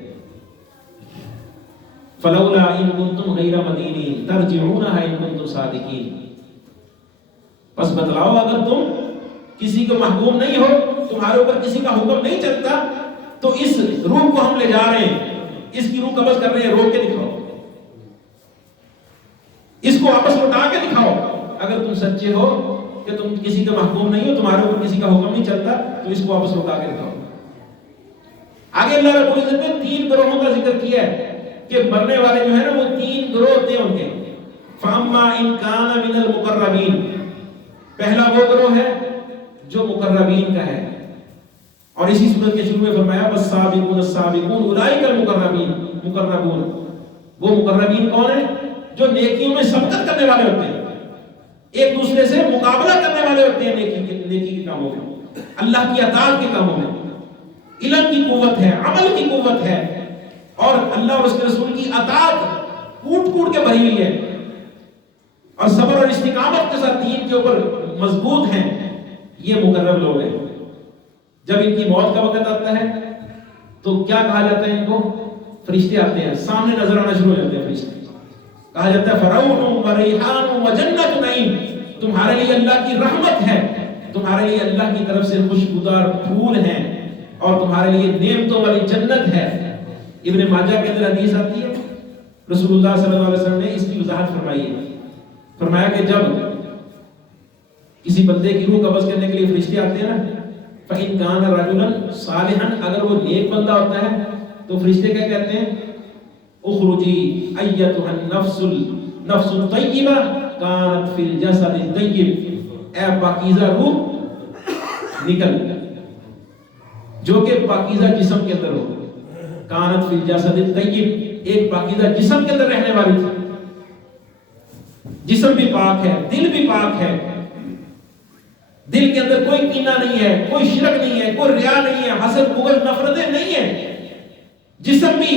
فَلَوْلَا إِن كُنتُمْ غَيْرَ مَدِينِينَ تَرْجِعُونَهَا إِن كُنتُمْ صَادِقِينَ، بس بتلاؤ اگر تم کسی کو محکوم نہیں ہو، تمہارے اوپر کسی کا حکم نہیں چلتا، تو اس روح کو ہم لے جا رہے ہیں، اس کی روح قبض کر رہے ہیں، روک کے دکھاؤ، اس کو واپس لوٹا کے دکھاؤ۔ اگر تم سچے ہو کہ تم کسی کا محکوم نہیں ہو، تمہارے اوپر کسی کا حکم نہیں چلتا، تو اس کو واپس لوٹا کے دکھاؤ۔ آگے اللہ رب العزت نے 3 گروہوں کا ذکر کیا ہے کہ مرنے والے جو ہے نا وہ 3 گروہ ہوتے ہیں ان کے۔ فَأَمَّا إِن كَانَ مِنَ الْمُقَرَّبِينَ، پہلا وہ گروہ ہے جو مقربین کا ہے، اور اسی سورت کے شروع میں فرمایا وَالسَّابِقُونَ السَّابِقُونَ أُولَٰئِكَ الْمُقَرَّبِينَ، مقربون، وہ مقربین کون ہیں؟ جو نیکیوں میں سبقت کرنے والے ہوتے ہیں، ایک دوسرے سے مقابلہ کرنے والے ہوتے ہیں نیکی کے کاموں میں، اللہ کی اطاعت کے کاموں میں۔ علم کی قوت ہے، عمل کی قوت ہے، اور اللہ اور اس کے رسول کی اطاعت کوٹ کوٹ کے بھری ہوئی ہے، اور صبر اور استقامت کے ساتھ دین کے اوپر مضبوط ہیں، یہ مقرب لوگ ہیں۔ جب ان کی موت کا وقت آتا ہے تو کیا کہا جاتا ہے؟ ان کو فرشتے آتے ہیں، سامنے نظر آنا شروع ہو جاتے ہیں فرشتے، کہا جاتا ہے فروح و ریحان و جنت نعیم، تمہارے لیے اللہ کی رحمت ہے، تمہارے لیے اللہ کی طرف سے خوشبودار پھول ہیں، اور تمہارے لیے نعمتوں والی جنت ہے۔ ابن ماجہ کے اندر حدیث آتی ہے، رسول اللہ صلی اللہ علیہ وسلم نے اس کی وضاحت فرمائی ہے، فرمایا کہ جب کسی بندے کی روح قبض کرنے کے لیے فرشتے آتے ہیں نا، فَإِن كَانَ رَجُلًا صَالِحًا، اگر وہ نیک بندہ ہوتا ہے تو فرشتے کیا کہتے ہیں؟ اخرجی ایتها النفس الطیبہ کانت فی الجسد الطیب، اے پاکیزہ روح نکل جو کہ پاکیزہ جسم کے اندر ہو، کانت فی الجسد الطیب، ایک پاکیزہ جسم کے اندر رہنے والی تھی، جسم بھی پاک ہے، دل بھی پاک ہے، دل کے اندر کوئی کینہ نہیں ہے، کوئی شرک نہیں ہے، کوئی ریا نہیں ہے، حسد بغض نفرتیں نہیں ہیں، جسم بھی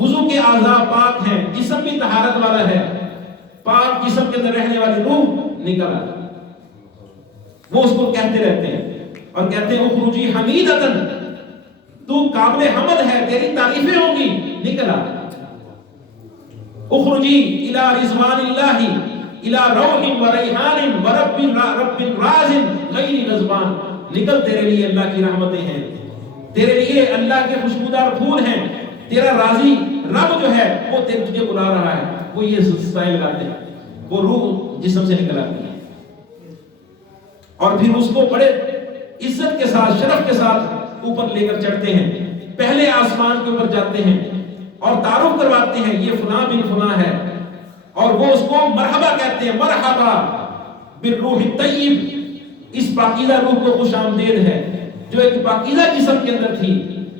وضو کے اعضاء پاک ہیں، جسم بھی طہارت والا ہے، پاک جسم کے اندر رہنے والی روح نکلا، وہ اس کو کہتے رہتے ہیں اور کہتے ہیں اخرجی حمیدتن، تو قابل حمد ہے، تیری تعریفیں ہوں گی، نکلا، اخرجی الی رضوان اللہ الی روح و ریحان و رب راز غیر غضبان، نکل تیرے لیے اللہ کی رحمتیں ہیں، تیرے لیے اللہ کے خوشبودار پھول ہیں، تیرا راضی رب جو ہے وہ تجھے بلا رہا ہے. وہ یہ سائے لگاتے ہیں، وہ روح جسم سے نکل آتی ہے اور پھر اس کو بڑے عزت کے ساتھ شرف کے ساتھ اوپر لے کر چڑھتے ہیں، پہلے آسمان کے اوپر جاتے ہیں اور تعارف کرواتے ہیں یہ فلاں بن فلاں ہے، اور وہ اس کو مرحبا کہتے ہیں، مرحبا بالروح الطیب، اس پاکیزہ روح کو خوش آمدید ہے جو ایک پاکیزہ جسم کے اندر تھی.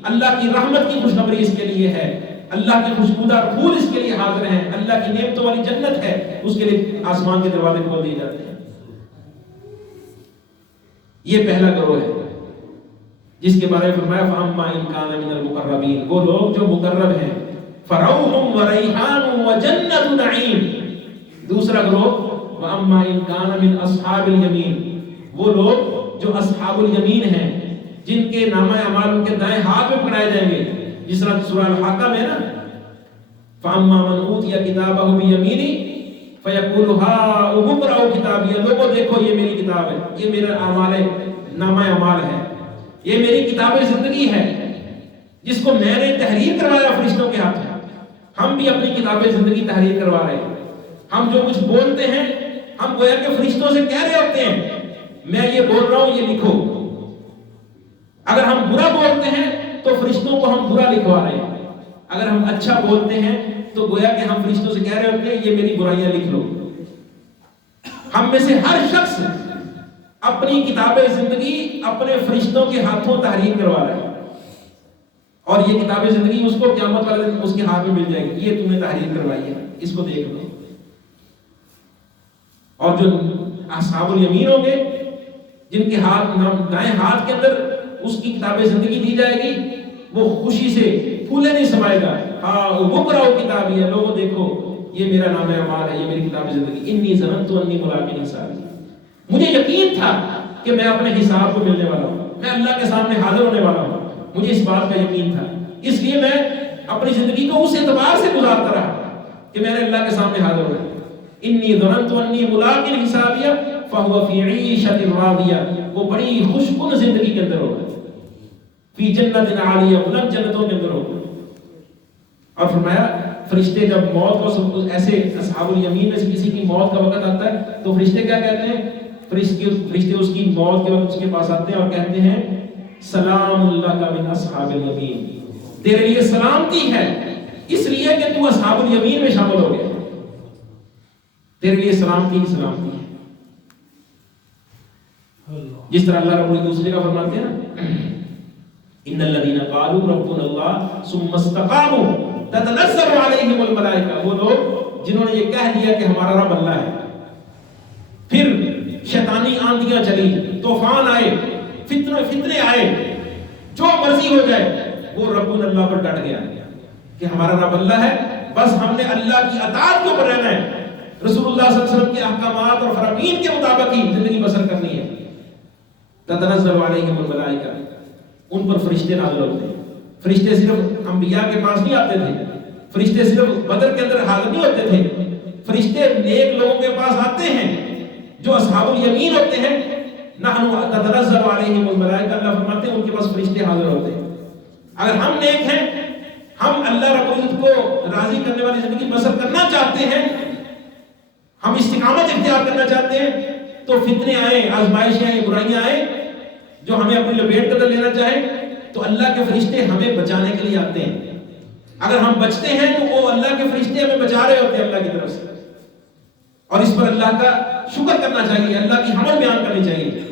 اللہ کی رحمت کی خوشخبری اس کے لیے ہے، اللہ کے خوشبودار پھول اس کے لیے حاضر ہیں، اللہ کی نعمتوں والی جنت ہے، اس کے لیے آسمان کے دروازے کھول دیے جاتے ہیں. یہ پہلا گروہ ہے جس کے بارے میں فرمایا فَأَمَّا إِن كَانَ مِنَ الْمُقَرَّبِينَ، وہ لوگ جو مقرب ہیں، فَرَوْحٌ وَرَيْحَانٌ وَجَنَّةُ نَعِيمٍ. دوسرا گروہ وَأَمَّا إِن كَانَ مِنْ أَصْحَابِ الْيَمِينَ، وہ لوگ جو اصحاب الیمین ہیں، جن کے نامہ اعمال ان کے دائیں ہاتھ میں پکڑائے جائیں گے، جس طرح سورہ الحاقہ میں نا فَأَمَّا مَنْ أُوتِيَ كِتَابَهُ بِيَمِينِهِ فَيَقُولُ هَاؤُمُ اقْرَءُوا كِتَابِيَهْ، لوگوں دیکھو یہ میری کتاب ہے، یہ میرا اعمال نامہ اعمال ہے، یہ میری کتاب زندگی ہے جس کو میں نے تحریر کروایا فرشتوں کے ہاتھ میں. ہم بھی اپنی کتاب زندگی تحریر کروا رہے ہیں. ہم جو کچھ بولتے ہیں ہم گویا کہ فرشتوں سے کہہ رہے ہوتے ہیں میں یہ بول رہا ہوں یہ لکھو. اگر ہم برا بولتے ہیں تو فرشتوں کو ہم برا لکھوا رہے ہیں، اگر ہم اچھا بولتے ہیں تو گویا کہ ہم فرشتوں سے کہہ رہے ہوتے ہیں یہ میری برائیاں لکھ لو. ہم میں سے ہر شخص اپنی کتاب زندگی اپنے فرشتوں کے ہاتھوں تحریر کروا رہا ہے، اور یہ کتاب زندگی اس کو قیامت والے دن اس کے ہاتھ میں مل جائے گی، یہ تم نے تحریر کروائی ہے، اس کو دیکھ لو. اور جو اصحاب الیمین ہوں گے جن کے ہاتھ دائیں ہاتھ کے اندر اس کی کتاب زندگی دی جائے گی، وہ خوشی سے پھولے نہیں سمائے گا. ہاں وہ پڑھو کتابی ہے، لوگوں دیکھو یہ میرا نام اعمال ہے، یہ میری کتاب زندگی. انی ظننت انی ملاق حسابی، مجھے یقین تھا کہ میں اپنے حساب کو ملنے والا ہوں، میں اللہ کے سامنے حاضر ہونے والا ہوں، مجھے اس بات کا یقین تھا، اس لیے میں اپنی زندگی کو اس اعتبار سے گزارتا رہا کہ میں نے اللہ کے سامنے حاضر ہونا. انی ظننت انی ملاق حسابی فہو فی عیشۃ راضیہ، وہ بڑی خوش کن زندگی کے اندر ہوگا، فی جنت عالیہ، بلند جنتوں کے اندر ہوگا. اور فرمایا فرشتے جب موت کو ایسے اصحاب الیمین میں سے کسی کی موت کا وقت آتا ہے تو فرشتے کیا کہتے ہیں؟ فرشتے اس کی موت کے وقت اس کے پاس آتے ہیں اور کہتے ہیں سلام اللہ کا من اصحاب الیمین، تیرے لیے سلامتی ہے اس لیے کہ تو اصحاب الیمین میں شامل ہو گیا، تیرے لیے سلامتی ہی سلامتی ہے. جس طرح اللہ رب دوسری جگہ فرماتے ہیں نا ان الذين قالوا ربنا الله ثم استقاموا تتنزل عليهم الملائکہ، وہ لوگ جنہوں نے یہ کہہ دیا کہ ہمارا رب اللہ ہے، پھر شیطانی آندیاں چلی، طوفان آئے، فتنے آئے، جو مرضی ہو جائے، وہ ربنا اللہ پر ڈٹ گیا کہ ہمارا رب اللہ ہے، بس ہم نے اللہ کی اطاعت کے اوپر رہنا ہے، رسول اللہ صلی اللہ علیہ وسلم کے احکامات اور فرامین کے مطابق ہی زندگی بسر کرنی ہے. تتنزل علیہم الملائکہ، ان پر فرشتے نازل ہوتے ہیں. فرشتے صرف انبیاء کے پاس نہیں آتے تھے، فرشتے صرف بدر کے اندر حاضر نہیں ہوتے تھے، فرشتے نیک لوگوں کے پاس آتے ہیں جو اصحاب الیمین ہوتے ہیں. نحن تتنزل علیہم الملائکہ، اللہ فرماتے ہیں ان کے پاس فرشتے حاضر ہوتے ہیں. اگر ہم نیک ہیں، ہم اللہ رب العزت کو راضی کرنے والی زندگی بسر کرنا چاہتے ہیں، ہم استقامت اختیار کرنا چاہتے ہیں، تو فتنے آئیں، آزمائشیں آئیں، برائیاں آئیں جو ہمیں اپنی لپیٹ کے اندر لینا چاہیں، تو اللہ کے فرشتے ہمیں بچانے کے لیے آتے ہیں. اگر ہم بچتے ہیں تو وہ اللہ کے فرشتے ہمیں بچا رہے ہوتے ہیں اللہ کی طرف سے، اور اس پر اللہ کا شکر کرنا چاہیے، اللہ کی حمد بیان کرنی چاہیے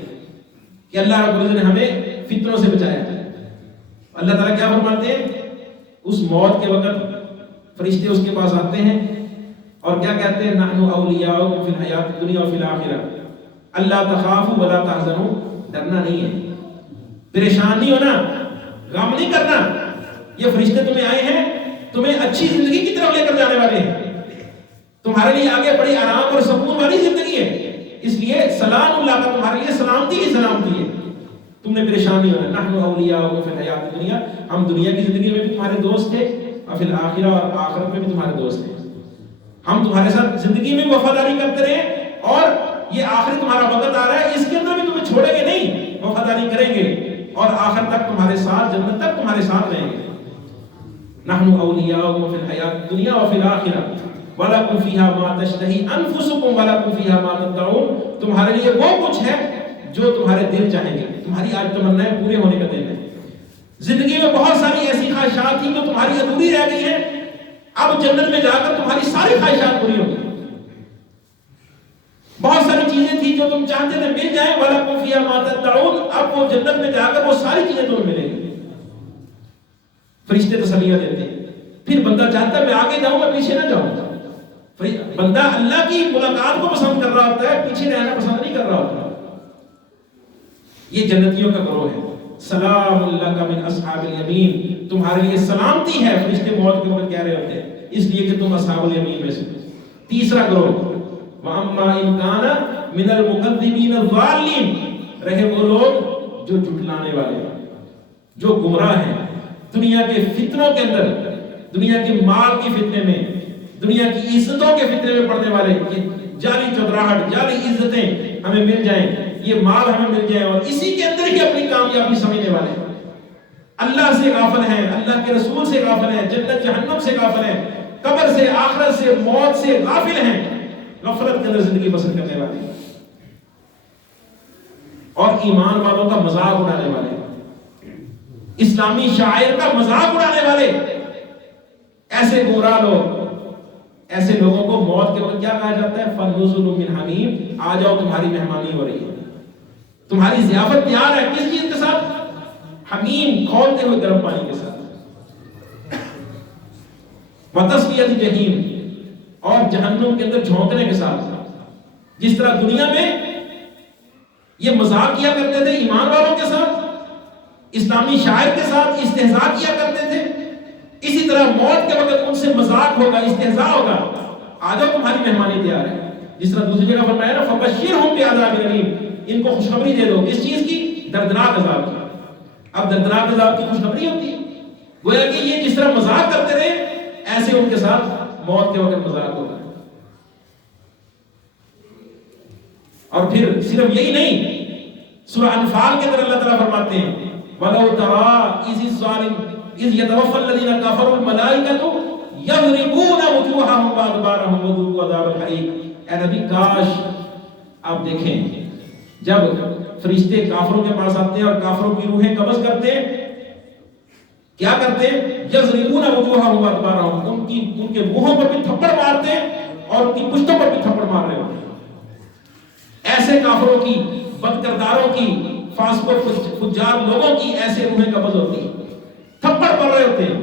کہ اللہ رب العزت نے ہمیں فتنوں سے بچایا. اللہ تعالیٰ کیا فرماتے ہیں؟ اس موت کے وقت فرشتے اس کے پاس آتے ہیں اور کیا کہتے ہیں؟ نحن اولیاؤکم فی الحیات الدنیا وفی الآخرہ، اللہ تخافوا ولا تحزنوا، ڈرنا نہیں ہے، پریشان نہیں ہونا، غم نہیں کرنا، یہ فرشتے تمہیں آئے ہیں تمہیں اچھی زندگی کی طرف لے کر جانے والے ہیں، تمہارے لیے آگے بڑی آرام اور سکون والی زندگی ہے، اس لیے سلام اللہ کا تمہارے لیے سلامتی ہی سلامتی ہے، تم نے پریشان نہیں ہونا. نحن اولیاؤکم فی الحیات الدنیا، ہم دنیا کی زندگی میں بھی تمہارے دوست تھے، اور فی الآخرہ، اور آخرت میں بھی تمہارے دوست ہیں. ہم تمہارے ساتھ زندگی میں وفاداری کرتے رہے، اور یہ آخری تمہارا وقت آ رہا ہے، اس کے اندر بھی تمہیں چھوڑیں گے نہیں، وفاداری کریں گے اور آخر تک تمہارے ساتھ، جنت تک تمہارے ساتھ رہیں گے. نحن اولیاؤکم فی الحیات الدنیا وفی الآخرہ وَلَكُمْ فِيهَا مَا تَشْتَهِي أَنفُسُكُمْ وَلَكُمْ فِيهَا مَا تَدَّعُونَ. تمہارے لیے وہ کچھ ہے جو تمہارے دل چاہیں گے. تمہاری آج تمنائیں پورے ہونے کا دن ہے. زندگی میں بہت ساری ایسی خواہشات تھیں جو تمہاری ادھوری رہ گئی ہیں، اب جنت میں جا کر تمہاری ساری خواہشات پوری ہوں گی. بہت ساری چیزیں تھیں جو تم چاہتے تھے مل جائیں، وَلَكُمْ فِيهَا مَا تَدَّعُونَ، اب وہ جنت میں جا کر وہ ساری چیزیں تمہیں ملیں گی. فرشتے تسلیاں دیتے ہیں. پھر بندہ چاہتا ہے میں آگے جاؤں، میں پیچھے نہ جاؤں. بندہ اللہ کی ملاقات کو پسند کر رہا ہوتا ہے، پیچھے رہنا پسند نہیں کر رہا ہوتا. یہ جنتیوں کا گروہ ہے. سلام اللہ کا من اصحاب الیمین، تمہارے لیے سلامتی ہے. فرشتے موت کے وقت کہہ رہے ہوتے ہیں اس لیے کہ تم اصحاب الیمین میں سے. تیسرا گروہ وَأَمَّا إِن كَانَ مِنَ الْمُكَذِّبِينَ الضَّالِّينَ، رہے وہ لوگ جو جھٹلانے والے ہیں، جو گمراہ ہیں، دنیا کے فتنوں کے اندر، دنیا کے مال کے فتنے میں، دنیا کی عزتوں کے فتنے میں پڑنے والے، کہ جعلی چودراہٹ، جعلی عزتیں ہمیں مل جائیں، یہ مال ہمیں مل جائے، اور اسی کے اندر ہی اپنی کامیابی سمجھنے والے، اللہ سے غافل ہیں، اللہ کے رسول سے غافل ہیں، جنت جہنم سے غافل ہیں، قبر سے، آخرت سے، موت سے غافل ہیں، غفلت کے اندر زندگی بسر کرنے والے، اور ایمان والوں کا مذاق اڑانے والے، اسلامی شاعر کا مذاق اڑانے والے. ایسے گمراہ لوگ، ایسے لوگوں کو موت کے وقت کیا کہا جاتا ہے؟ فَنُزُلٌ مِّنْ حَمِيمٍ، آ جاؤ تمہاری مہمانی ہو رہی ہے، تمہاری ضیافت تیار ہے. کس چیز کے ساتھ؟ حمیم، کھولتے ہوئے گرم پانی کے ساتھ. وَتَصْلِيَةِ جَحِيمٍ، اور جہنم کے اندر جھونکنے کے ساتھ. جس طرح دنیا میں یہ مذاق کیا کرتے تھے ایمان والوں کے ساتھ، اسلامی شاعر کے ساتھ استہزاء کیا کرتے تھے، اسی طرح موت کے وقت ان سے مذاق ہوگا، استہزاء ہوگا. آ جاؤ تمہاری مہمانی تیار ہے. جس طرح دوسری جگہ فرمایا نا فَبَشِّرْهُم بِعَذَابٍ أَلِيمٍ، ان کو خوشخبری دے دو. کس چیز کی؟ دردناک عذاب کی. اب دردناک عذاب کی خوشخبری ہوتی ہے. گویا کہ یہ جس طرح مذاق کرتے رہے، ایسے ان کے ساتھ موت کے وقت مذاق ہوگا. اور پھر صرف یہی نہیں، سورہ انفال کے اندر اللہ تعالیٰ فرماتے ہیں وَلَوْ تَرَىٰ إِذِ الظَّالِمُونَ إِذْ يَتَوَفَّى الَّذِينَ كَفَرُوا الْمَلَائِكَةُ يَضْرِبُونَ وُجُوهَهُمْ وَأَدْبَارَهُمْ وَذُوقُوا عَذَابَ الْحَرِيقِ. اے نبی کاش آپ دیکھیں جب فرشتے کافروں کے پاس آتے ہیں اور کافروں کی روحیں قبض کرتے ہیں، کیا کرتے ہیں؟ يَضْرِبُونَ وُجُوهَهُمْ وَأَدْبَارَهُمْ، ان کے منہوں پر بھی تھپڑ مارتے ہیں اور ان کی پشتوں پر بھی تھپڑ مار رہے ہوتے ہیں. ایسے کافروں کی، بد کرداروں کی، فاسق و فجار لوگوں کی ایسے روحیں قبض ہوتی ہیں، تھپڑ پڑ رہے ہوتے ہیں.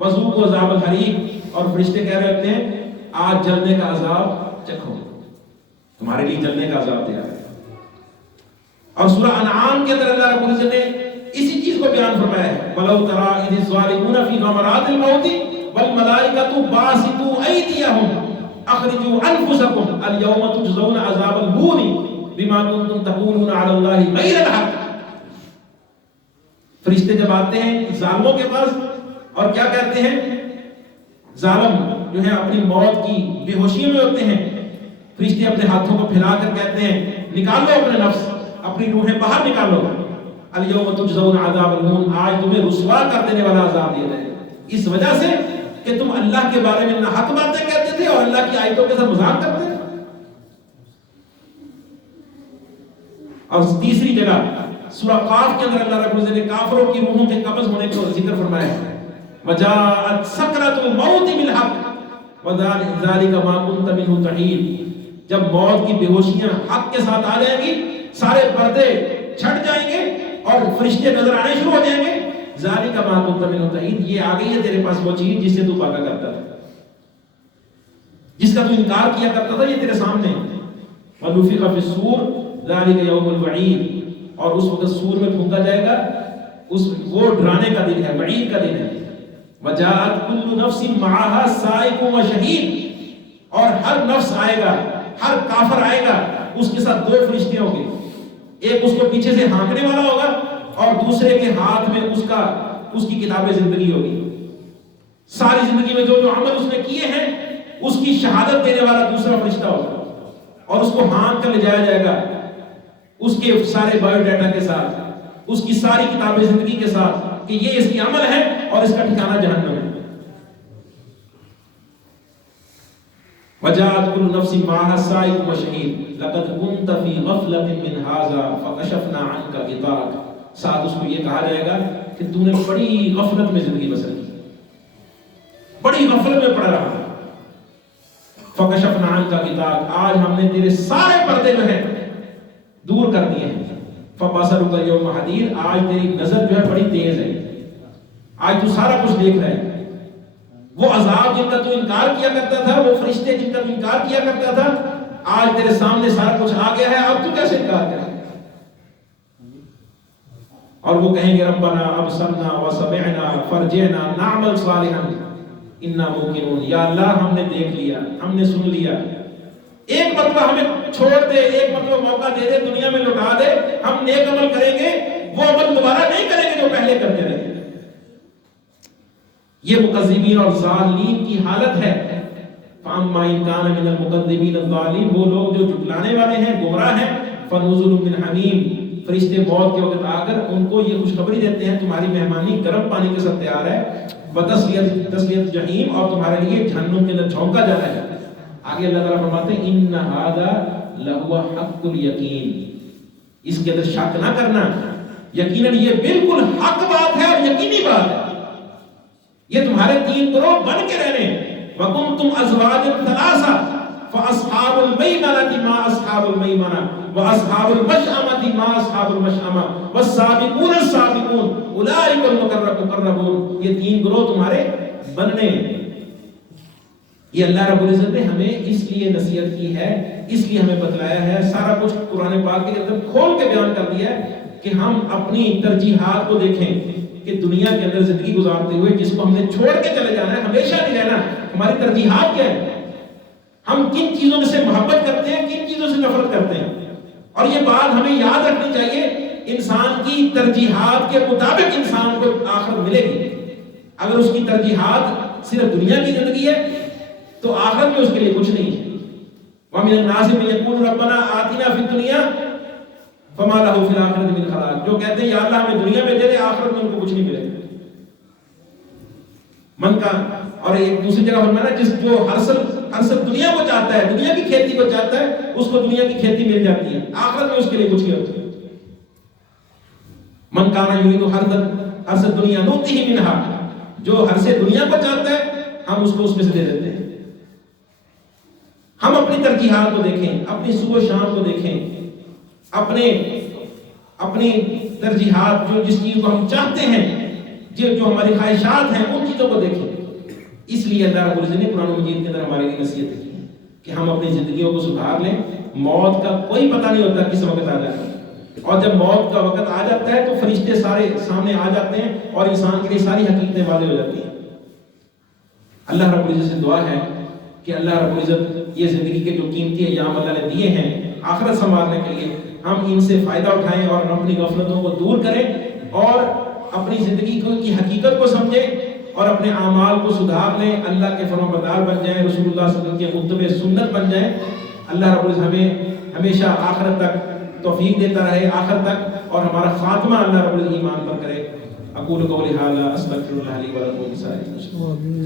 وَذُوقُوا عَذَابَ الْحَرِيقِ، اور فرشتے کہہ رہے ہوتے ہیں آج جلنے کا عذاب چکھو، تمہارے لیے جلنے کا عذاب تیار ہے. اور سورہ انعام کے اندر اللہ رب العزت نے اسی چیز کو بیان فرمایا ہے وَلَوْ تَرَىٰ إِذِ الظَّالِمُونَ فِي غَمَرَاتِ الْمَوْتِ وَالْمَلَائِكَةُ بَاسِطُو أَيْدِيَهُمْ أَخْرِجُوا أَنفُسَكُمْ الْيَوْمَ تُجْزَوْنَ عَذَابَ الْهُونِ بِمَا كُنتُمْ تَقُولُونَ عَلَى اللَّهِ غَيْرَ الْحَقِّ. فرشتے جب آتے ہیں ظالموں کے پاس اور کیا کہتے ہیں، ظالم جو ہے اپنی موت کی بے ہوشی میں ہوتے ہیں، فرشتے اپنے ہاتھوں کو پھیلا کر کہتے ہیں نکالو اپنے نفس، اپنی روحیں باہر نکالو. اليوم تجزون عذاب الهون، آج تمہیں رسوا کر دینے والا عذاب دیا جائے گا، اس وجہ سے کہ تم اللہ کے بارے میں ناحق باتیں کہتے تھے اور اللہ کی آیتوں کے ساتھ مذاق کرتے تھے. اور تیسری جگہ سورہ قاف کے اندر اللہ رب العزت نے کافروں کی روحوں کے قبض ہونے کو ذکر فرمایا ہے وَجَاءَتْ سَكْرَةُ الْمَوْتِ بِالْحَقِّ وَذَلِكَ مَا كُنْتَ مِنْهُ تَحِيدُ. جب موت کی بے ہوشیاں حق کے ساتھ آ جائیں گی، سارے پردے چھٹ جائیں گے اور فرشتے نظر آنے شروع ہو جائیں گے. ذَلِكَ مَا كُنْتَ مِنْهُ تَحِيدُ، یہ آ گئی ہے تیرے پاس وہ چیز جس سے تو بھاگا کرتا تھا، جس کا تو انکار کیا کرتا تھا، یہ تیرے سامنے. وَنُفِخَ فِي الصُّورِ ذَلِكَ يَوْمُ الْوَعِيدِ، اور اس وقت سور میں پھونکا جائے گا، وہ ڈرانے کا دن ہے، وعید کا دن ہے. وَجَاءَتْ كُلُّ نَفْسٍ مَعَهَا سَائِقٌ وَشَهِيدٌ، اور ہر نفس آئے گا، ہر کافر آئے گا، اس کے ساتھ دو فرشتے ہوں گے، ایک اس کو پیچھے سے ہانکنے والا ہوگا اور دوسرے کے ہاتھ میں اس کی کتاب زندگی ہوگی. ساری زندگی میں جو عمل اس نے کیے ہیں اس کی شہادت دینے والا دوسرا فرشتہ ہوگا اور اس کو ہانک کر لے جایا جائے گا اس کے سارے بایو ڈیٹا کے ساتھ. اس کی ساری کتاب زندگی کے ساتھ کہ یہ اس کی عمل ہے اور اس کا ٹھکانہ جہنم ہے. وجاءت كل نفس معها سائق وشهيد لقد كنت في غفلة من هذا فكشفنا عنك غطاءك. ساتھ اس کو یہ کہا جائے گا کہ تو نے بڑی غفلت میں زندگی بسر کی، بڑی غفلت میں پڑا رہا. فکشفنا عنک غطاءک، آج ہم نے تیرے سارے پردے جو ہیں دور کر دیے ہیں. فبصرک اليوم حدید، آج تیری نظر جو ہے بڑی تیز ہے، آج تو سارا کچھ دیکھ رہا ہے. وہ عذاب جن کا تو انکار کیا کرتا تھا، وہ فرشتے جن کا تو انکار کیا کرتا تھا، آج تیرے سامنے سارا کچھ آ گیا ہے، اب تو کیسے انکار کرے؟ اور وہ کہیں گے ربنا ابصرنا وسمعنا فرجعنا نعمل صالحا انا موقنون. یا اللہ ہم نے دیکھ لیا، ہم نے سن لیا، ایک مرتبہ ہمیں چھوڑ دے، ایک مرتبہ موقع دے دے، دنیا میں لوٹا دے، ہم نیک عمل کریں گے، وہ عمل دوبارہ نہیں کریں گے جو پہلے کرتے رہے. یہ مکذبین اور ظالمین کی حالت ہے. فَأَمَّا إِنْ كَانَ مِنَ الْمُكَذِّبِينَ الظَّالِمِينَ، وہ لوگ جو جھٹلانے والے ہیں، گمراہ ہیں. فَنُزُلٌ مِّنْ حَمِيمٍ، فرشتے موت کے وقت آ کر ان کو یہ خوشخبری دیتے ہیں تمہاری مہمانی گرم پانی کے ساتھ تیار ہے. وَتَصْلِيَةُ جَحِيمٍ، اور تمہارے لیے جہنم کے اندر جھونکا جا رہا ہے. آگے اللہ تعالیٰ فرماتے ہیں اِنَّ هَذَا لَهُوَ حَقُّ الْيَقِينِ، اس کے اندر شک نہ کرنا، یقیناً یہ بالکل حق بات ہے اور یقینی بات ہے. یہ تمہارے تین گروہ بن کے رہنے. وَكُنْتُمْ أَزْوَاجًا ثَلَاثَةً فَأَصْحَابُ الْمَيْمَنَةِ مَا أَصْحَابُ الْمَيْمَنَةِ وَأَصْحَابُ الْمَشْأَمَةِ مَا أَصْحَابُ الْمَشْأَمَةِ وَالسَّابِقُونَ السَّابِقُونَ أُولَٰئِكَ الْمُقَرَّبُونَ. یہ تین گروہ تمہارے بننے. یہ اللہ رب العزت نے ہمیں اس لیے نصیحت کی ہے، اس لیے ہمیں بتلایا ہے، سارا کچھ قرآن پاک کے اندر کھول کے بیان کر دیا ہے کہ ہم اپنی ترجیحات کو دیکھیں کہ دنیا کے اندر زندگی گزارتے ہوئے جس کو ہم نے چھوڑ کے چلے جانا ہے، ہمیشہ نہیں رہنا، ہماری ترجیحات کیا ہے، ہم کن چیزوں سے محبت کرتے ہیں، کن چیزوں سے نفرت کرتے ہیں. اور یہ بات ہمیں یاد رکھنی چاہیے، انسان کی ترجیحات کے مطابق انسان کو آخرت ملے گی. اگر اس کی ترجیحات صرف دنیا کی زندگی ہے تو آخرت میں اس کے لیے کچھ نہیں ہے. وَمِنَ النَّاسِ مَن يَقُولُ رَبَّنَا آتِنَا فِي الدُّنْيَا فَمَا لَهُ فِي الْآخِرَةِ مِنْ خَلَاقٍ، جو کہتے ہیں یا اللہ ہمیں دنیا میں دے دے، آخرت میں ان کو کچھ نہیں ملے گا. من کا اور ایک دوسری جگہ فرمایا جس جو ہر سب دنیا کو چاہتا ہے، دنیا کی کھیتی کو چاہتا ہے، اس کو دنیا کی کھیتی مل جاتی ہے، آخرت میں اس کے لیے کچھ نہیں ہوتا. من کانا یرید حرث الدنیا نؤتیہ منہا، جو ہر سے دنیا کو چاہتا ہے ہم اس کو اس میں سے دے دیتے ہیں. ہم اپنی ترجیحات کو دیکھیں، اپنی صبح و شام کو دیکھیں، اپنی ترجیحات، جو جس چیز کو ہم چاہتے ہیں، جو ہماری خواہشات ہیں، ان چیزوں کو دیکھیں. اس لیے اللہ رب العزت نے قرآن مجید کے اندر ہمارے لیے نصیحت کی ہے کہ ہم اپنی زندگیوں کو سدھار لیں. موت کا کوئی پتہ نہیں ہوتا کس وقت آ جائے، اور جب موت کا وقت آ جاتا ہے تو فرشتے سارے سامنے آ جاتے ہیں اور انسان کے لیے ساری حقیقتیں واضح ہو جاتی ہیں. اللہ رب العزت سے دعا ہے کہ اللہ رب العزت یہ زندگی کے جو قیمتی ایام اللہ نے دیے ہیں آخرت سنوارنے کے لیے، ہم ان سے فائدہ اٹھائیں اور اپنی غفلتوں کو دور کریں اور اپنی زندگی کی حقیقت کو سمجھیں اور اپنے اعمال کو سدھار لیں، اللہ کے فرمان بردار بن جائیں، رسول اللہ صلی اللہ علیہ وسلم کے متبع سنت بن جائیں. اللہ رب العزت ہمیں ہمیشہ آخرت تک توفیق دیتا رہے، آخرت تک، اور ہمارا خاتمہ اللہ رب العزت ایمان پر کرے. اقول قولی ھذا استغفر اللہ لی و لکم ولسائر المسلمین.